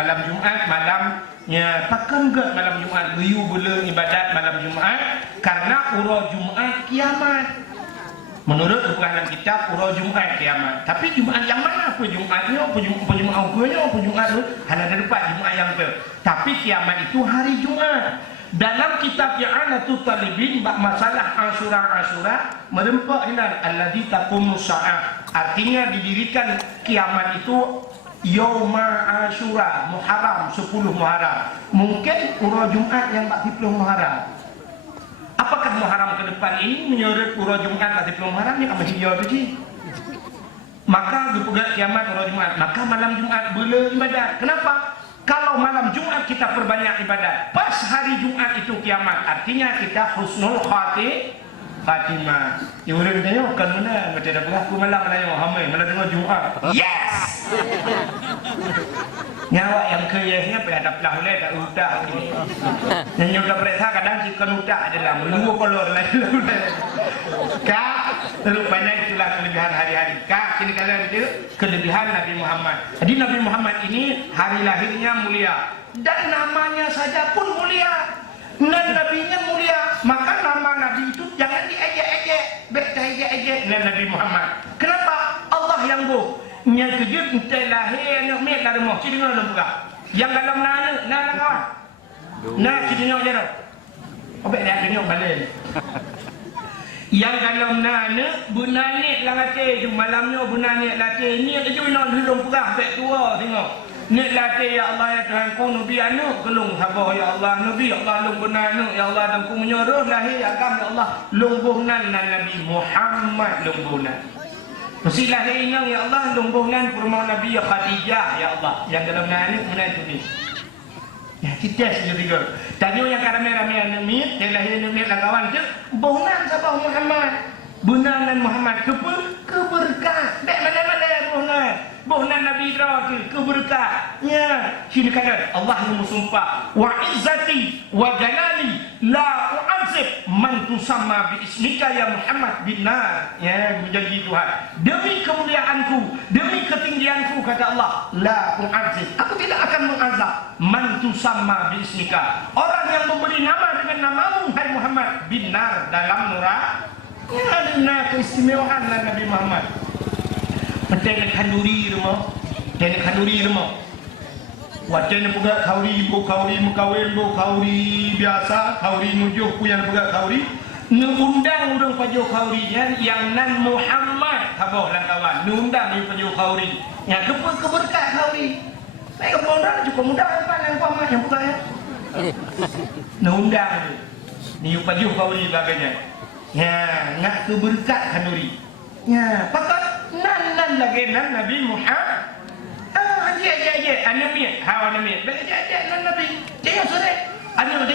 malamnya pakan good malam Jumaat beyu bela ibadat malam Jumaat karena urut Jumaat kiamat. Menurut ukuran kitab urut Jumaat kiamat. Tapi Jumaat yang mana? Apa Jumaatnya? Apa Jumaat ukurannya? Apa Jumaat tu? Ada depan Jumaat yang tu. Tapi kiamat itu hari Jumaat. Dalam kitab I'anatul Talibin bab masalah Ashura merempak dengan alladzi taqumus sa'ah. Artinya didirikan kiamat itu Yauma Ashura Muharram 10 Muharram. Mungkin urut Jumaat yang 40 Muharram. Apakah Muharram ke depan ini menyorot urut Jumaat 40 Muharram ni kami hijau tu. Maka dipegat kiamat urut Jumaat. Maka malam Jumaat bela ibadat. Kenapa? Kalau malam Jumaat kita perbanyak ibadat, pas hari Jumaat itu kiamat. Artinya kita husnul khatimah. Ya orang tanya kan mana macam dah berlaku malam lain hamai malam dengar Jumaat. Yes. Nyawa yang kayaknya pada pelah oleh tak utak ni. Yang nyudah periksa kadang chicken utak adalah melulu kolor lain. Kak, rupanya itulah kelebihan hari-hari. Kak, sini kalian itu kelebihan Nabi Muhammad. Jadi Nabi Muhammad ini hari lahirnya mulia dan namanya saja pun mulia. Dan nabinya mulia, maka nama Nabi itu jangan diejek-ejek, baca ejek-ejek Nabi Muhammad. Kenapa? Allah yang yang kejut entai lahir nak met dah rumah ciri nak buka yang dalam nana kawan nak ciri nak je dah obek dah tengok balik yang dalam nana bunani latih malamnya bunani latih ni kerja nak hidup perah baik tua tengok ni latih ya Allah ya Tuhan ku nabi anu kelung sabar ya Allah nabi ya Allah lung bunanu ya Allah dan ku menyuruh lahir agam ya Allah lung buhnan Nabi Muhammad lung buhnan. Mesti lahirnya ya Allah lungguhnan purma Nabi Khadijah ya Allah yang dalam nani mana itu ni. Ya kita sendiri juga. Tanya yang ramai-ramai ni yang lahir ni kawan tu buhnan sabah Muhammad. Buhnan Muhammad keberkah. Dek mana-mana buhnan. Buhnan Nabi Dra tu keberkatnya. Sini kata Allah bersumpah, wa izzati wa jalali la u'azib man tusamma bi ismika ya Muhammad bin nar. Ya, berjanji Tuhan, demi kemuliaanku, demi ketinggianku, kata Allah, la u'azib, aku tidak akan mengazab man tusamma bi ismika, orang yang memberi nama dengan namamu hai Muhammad, bin nar, dalam neraka. Ada keistimewaan Nabi Muhammad. Penting kanduri rumah, penting kanduri rumah. Wajahnya juga kauri, bu kauri mukawin, bu kauri biasa, kauri nujuh punya juga kauri. Nundang orang pajo kauri yang nan Muhammad, kabar lah kawan. Nundang yang pajo kauri, yang keberkat kauri. Saya kemudian cukup mudah apa yang paman yang bukan ya. Nundang ni pajo kauri bagainya. Ya, nak keberkat kanduri. Ya, pakat nan lagi nan Nabi Muhammad. Nabi, hawa Nabi. Nan Nabi. Jangan sore. Tengok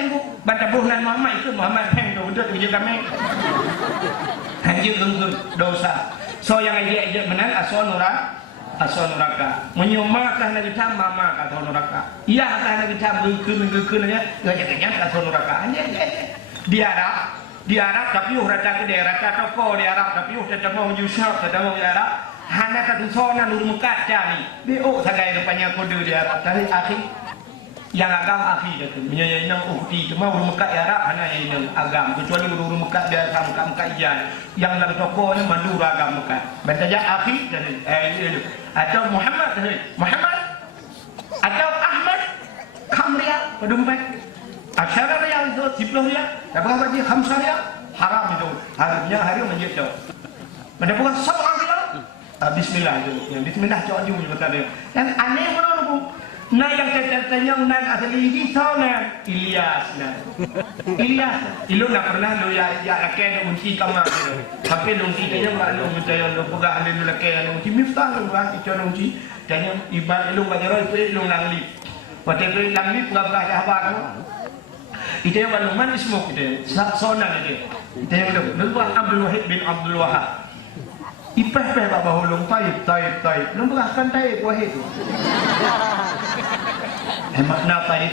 tunggu. Baca bulan Muhammad itu Muhammad hang tu betul tu kami. Hanya genggun dosa. So yang menan asal neraka. Menyumakah Nabi Tam mama kata neraka. Iya kata Nabi Tam genggun aja. Ngajak asal neraka. Di Arab tapi raja ke daerah toko di Arab tapi raja mau Yusuf raja mau di Arab hanya satu zona nur Mekah cari bo sagai rupanya kode di Arab dari akhir yang agam akhir itu menyayai nang ukti cuma nur Mekah di Arab hanya yang agam kecuali nur Mekah di Arab Mekah ijan yang dalam toko ni mandu agam Mekah baca akhir dari atau Muhammad atau Ahmad Kamria pedumpat asyara riyal itu 10 riyal. Dah berapa dia 5 riyal? Haram itu. Harusnya hari menjadi. Pada bukan 7 riyal. Bismillah itu. Bismillah cok ju kata dia. Dan aneh mana tu? Nah yang tanya nan asli ini tahu nan Ilyas nan. Ilyas. Ilu nak pernah lu ya lakai nak unci kamar tu. Tapi lu unci tanya malu percaya lu pegang lu lakai lu unci miftah lu kan itu unci. Tanya ibad lu baca itu lu langli. Pada tu langli pegang sahabat tu. Itu yang maluman ismu kita, sonan itu. Itu yang itu. Lalu Abdul Wahid bin Abdul Wahab. Ipeh-peh bapa hulung taib. Lalu berahkan taib Wahid. Makna taib.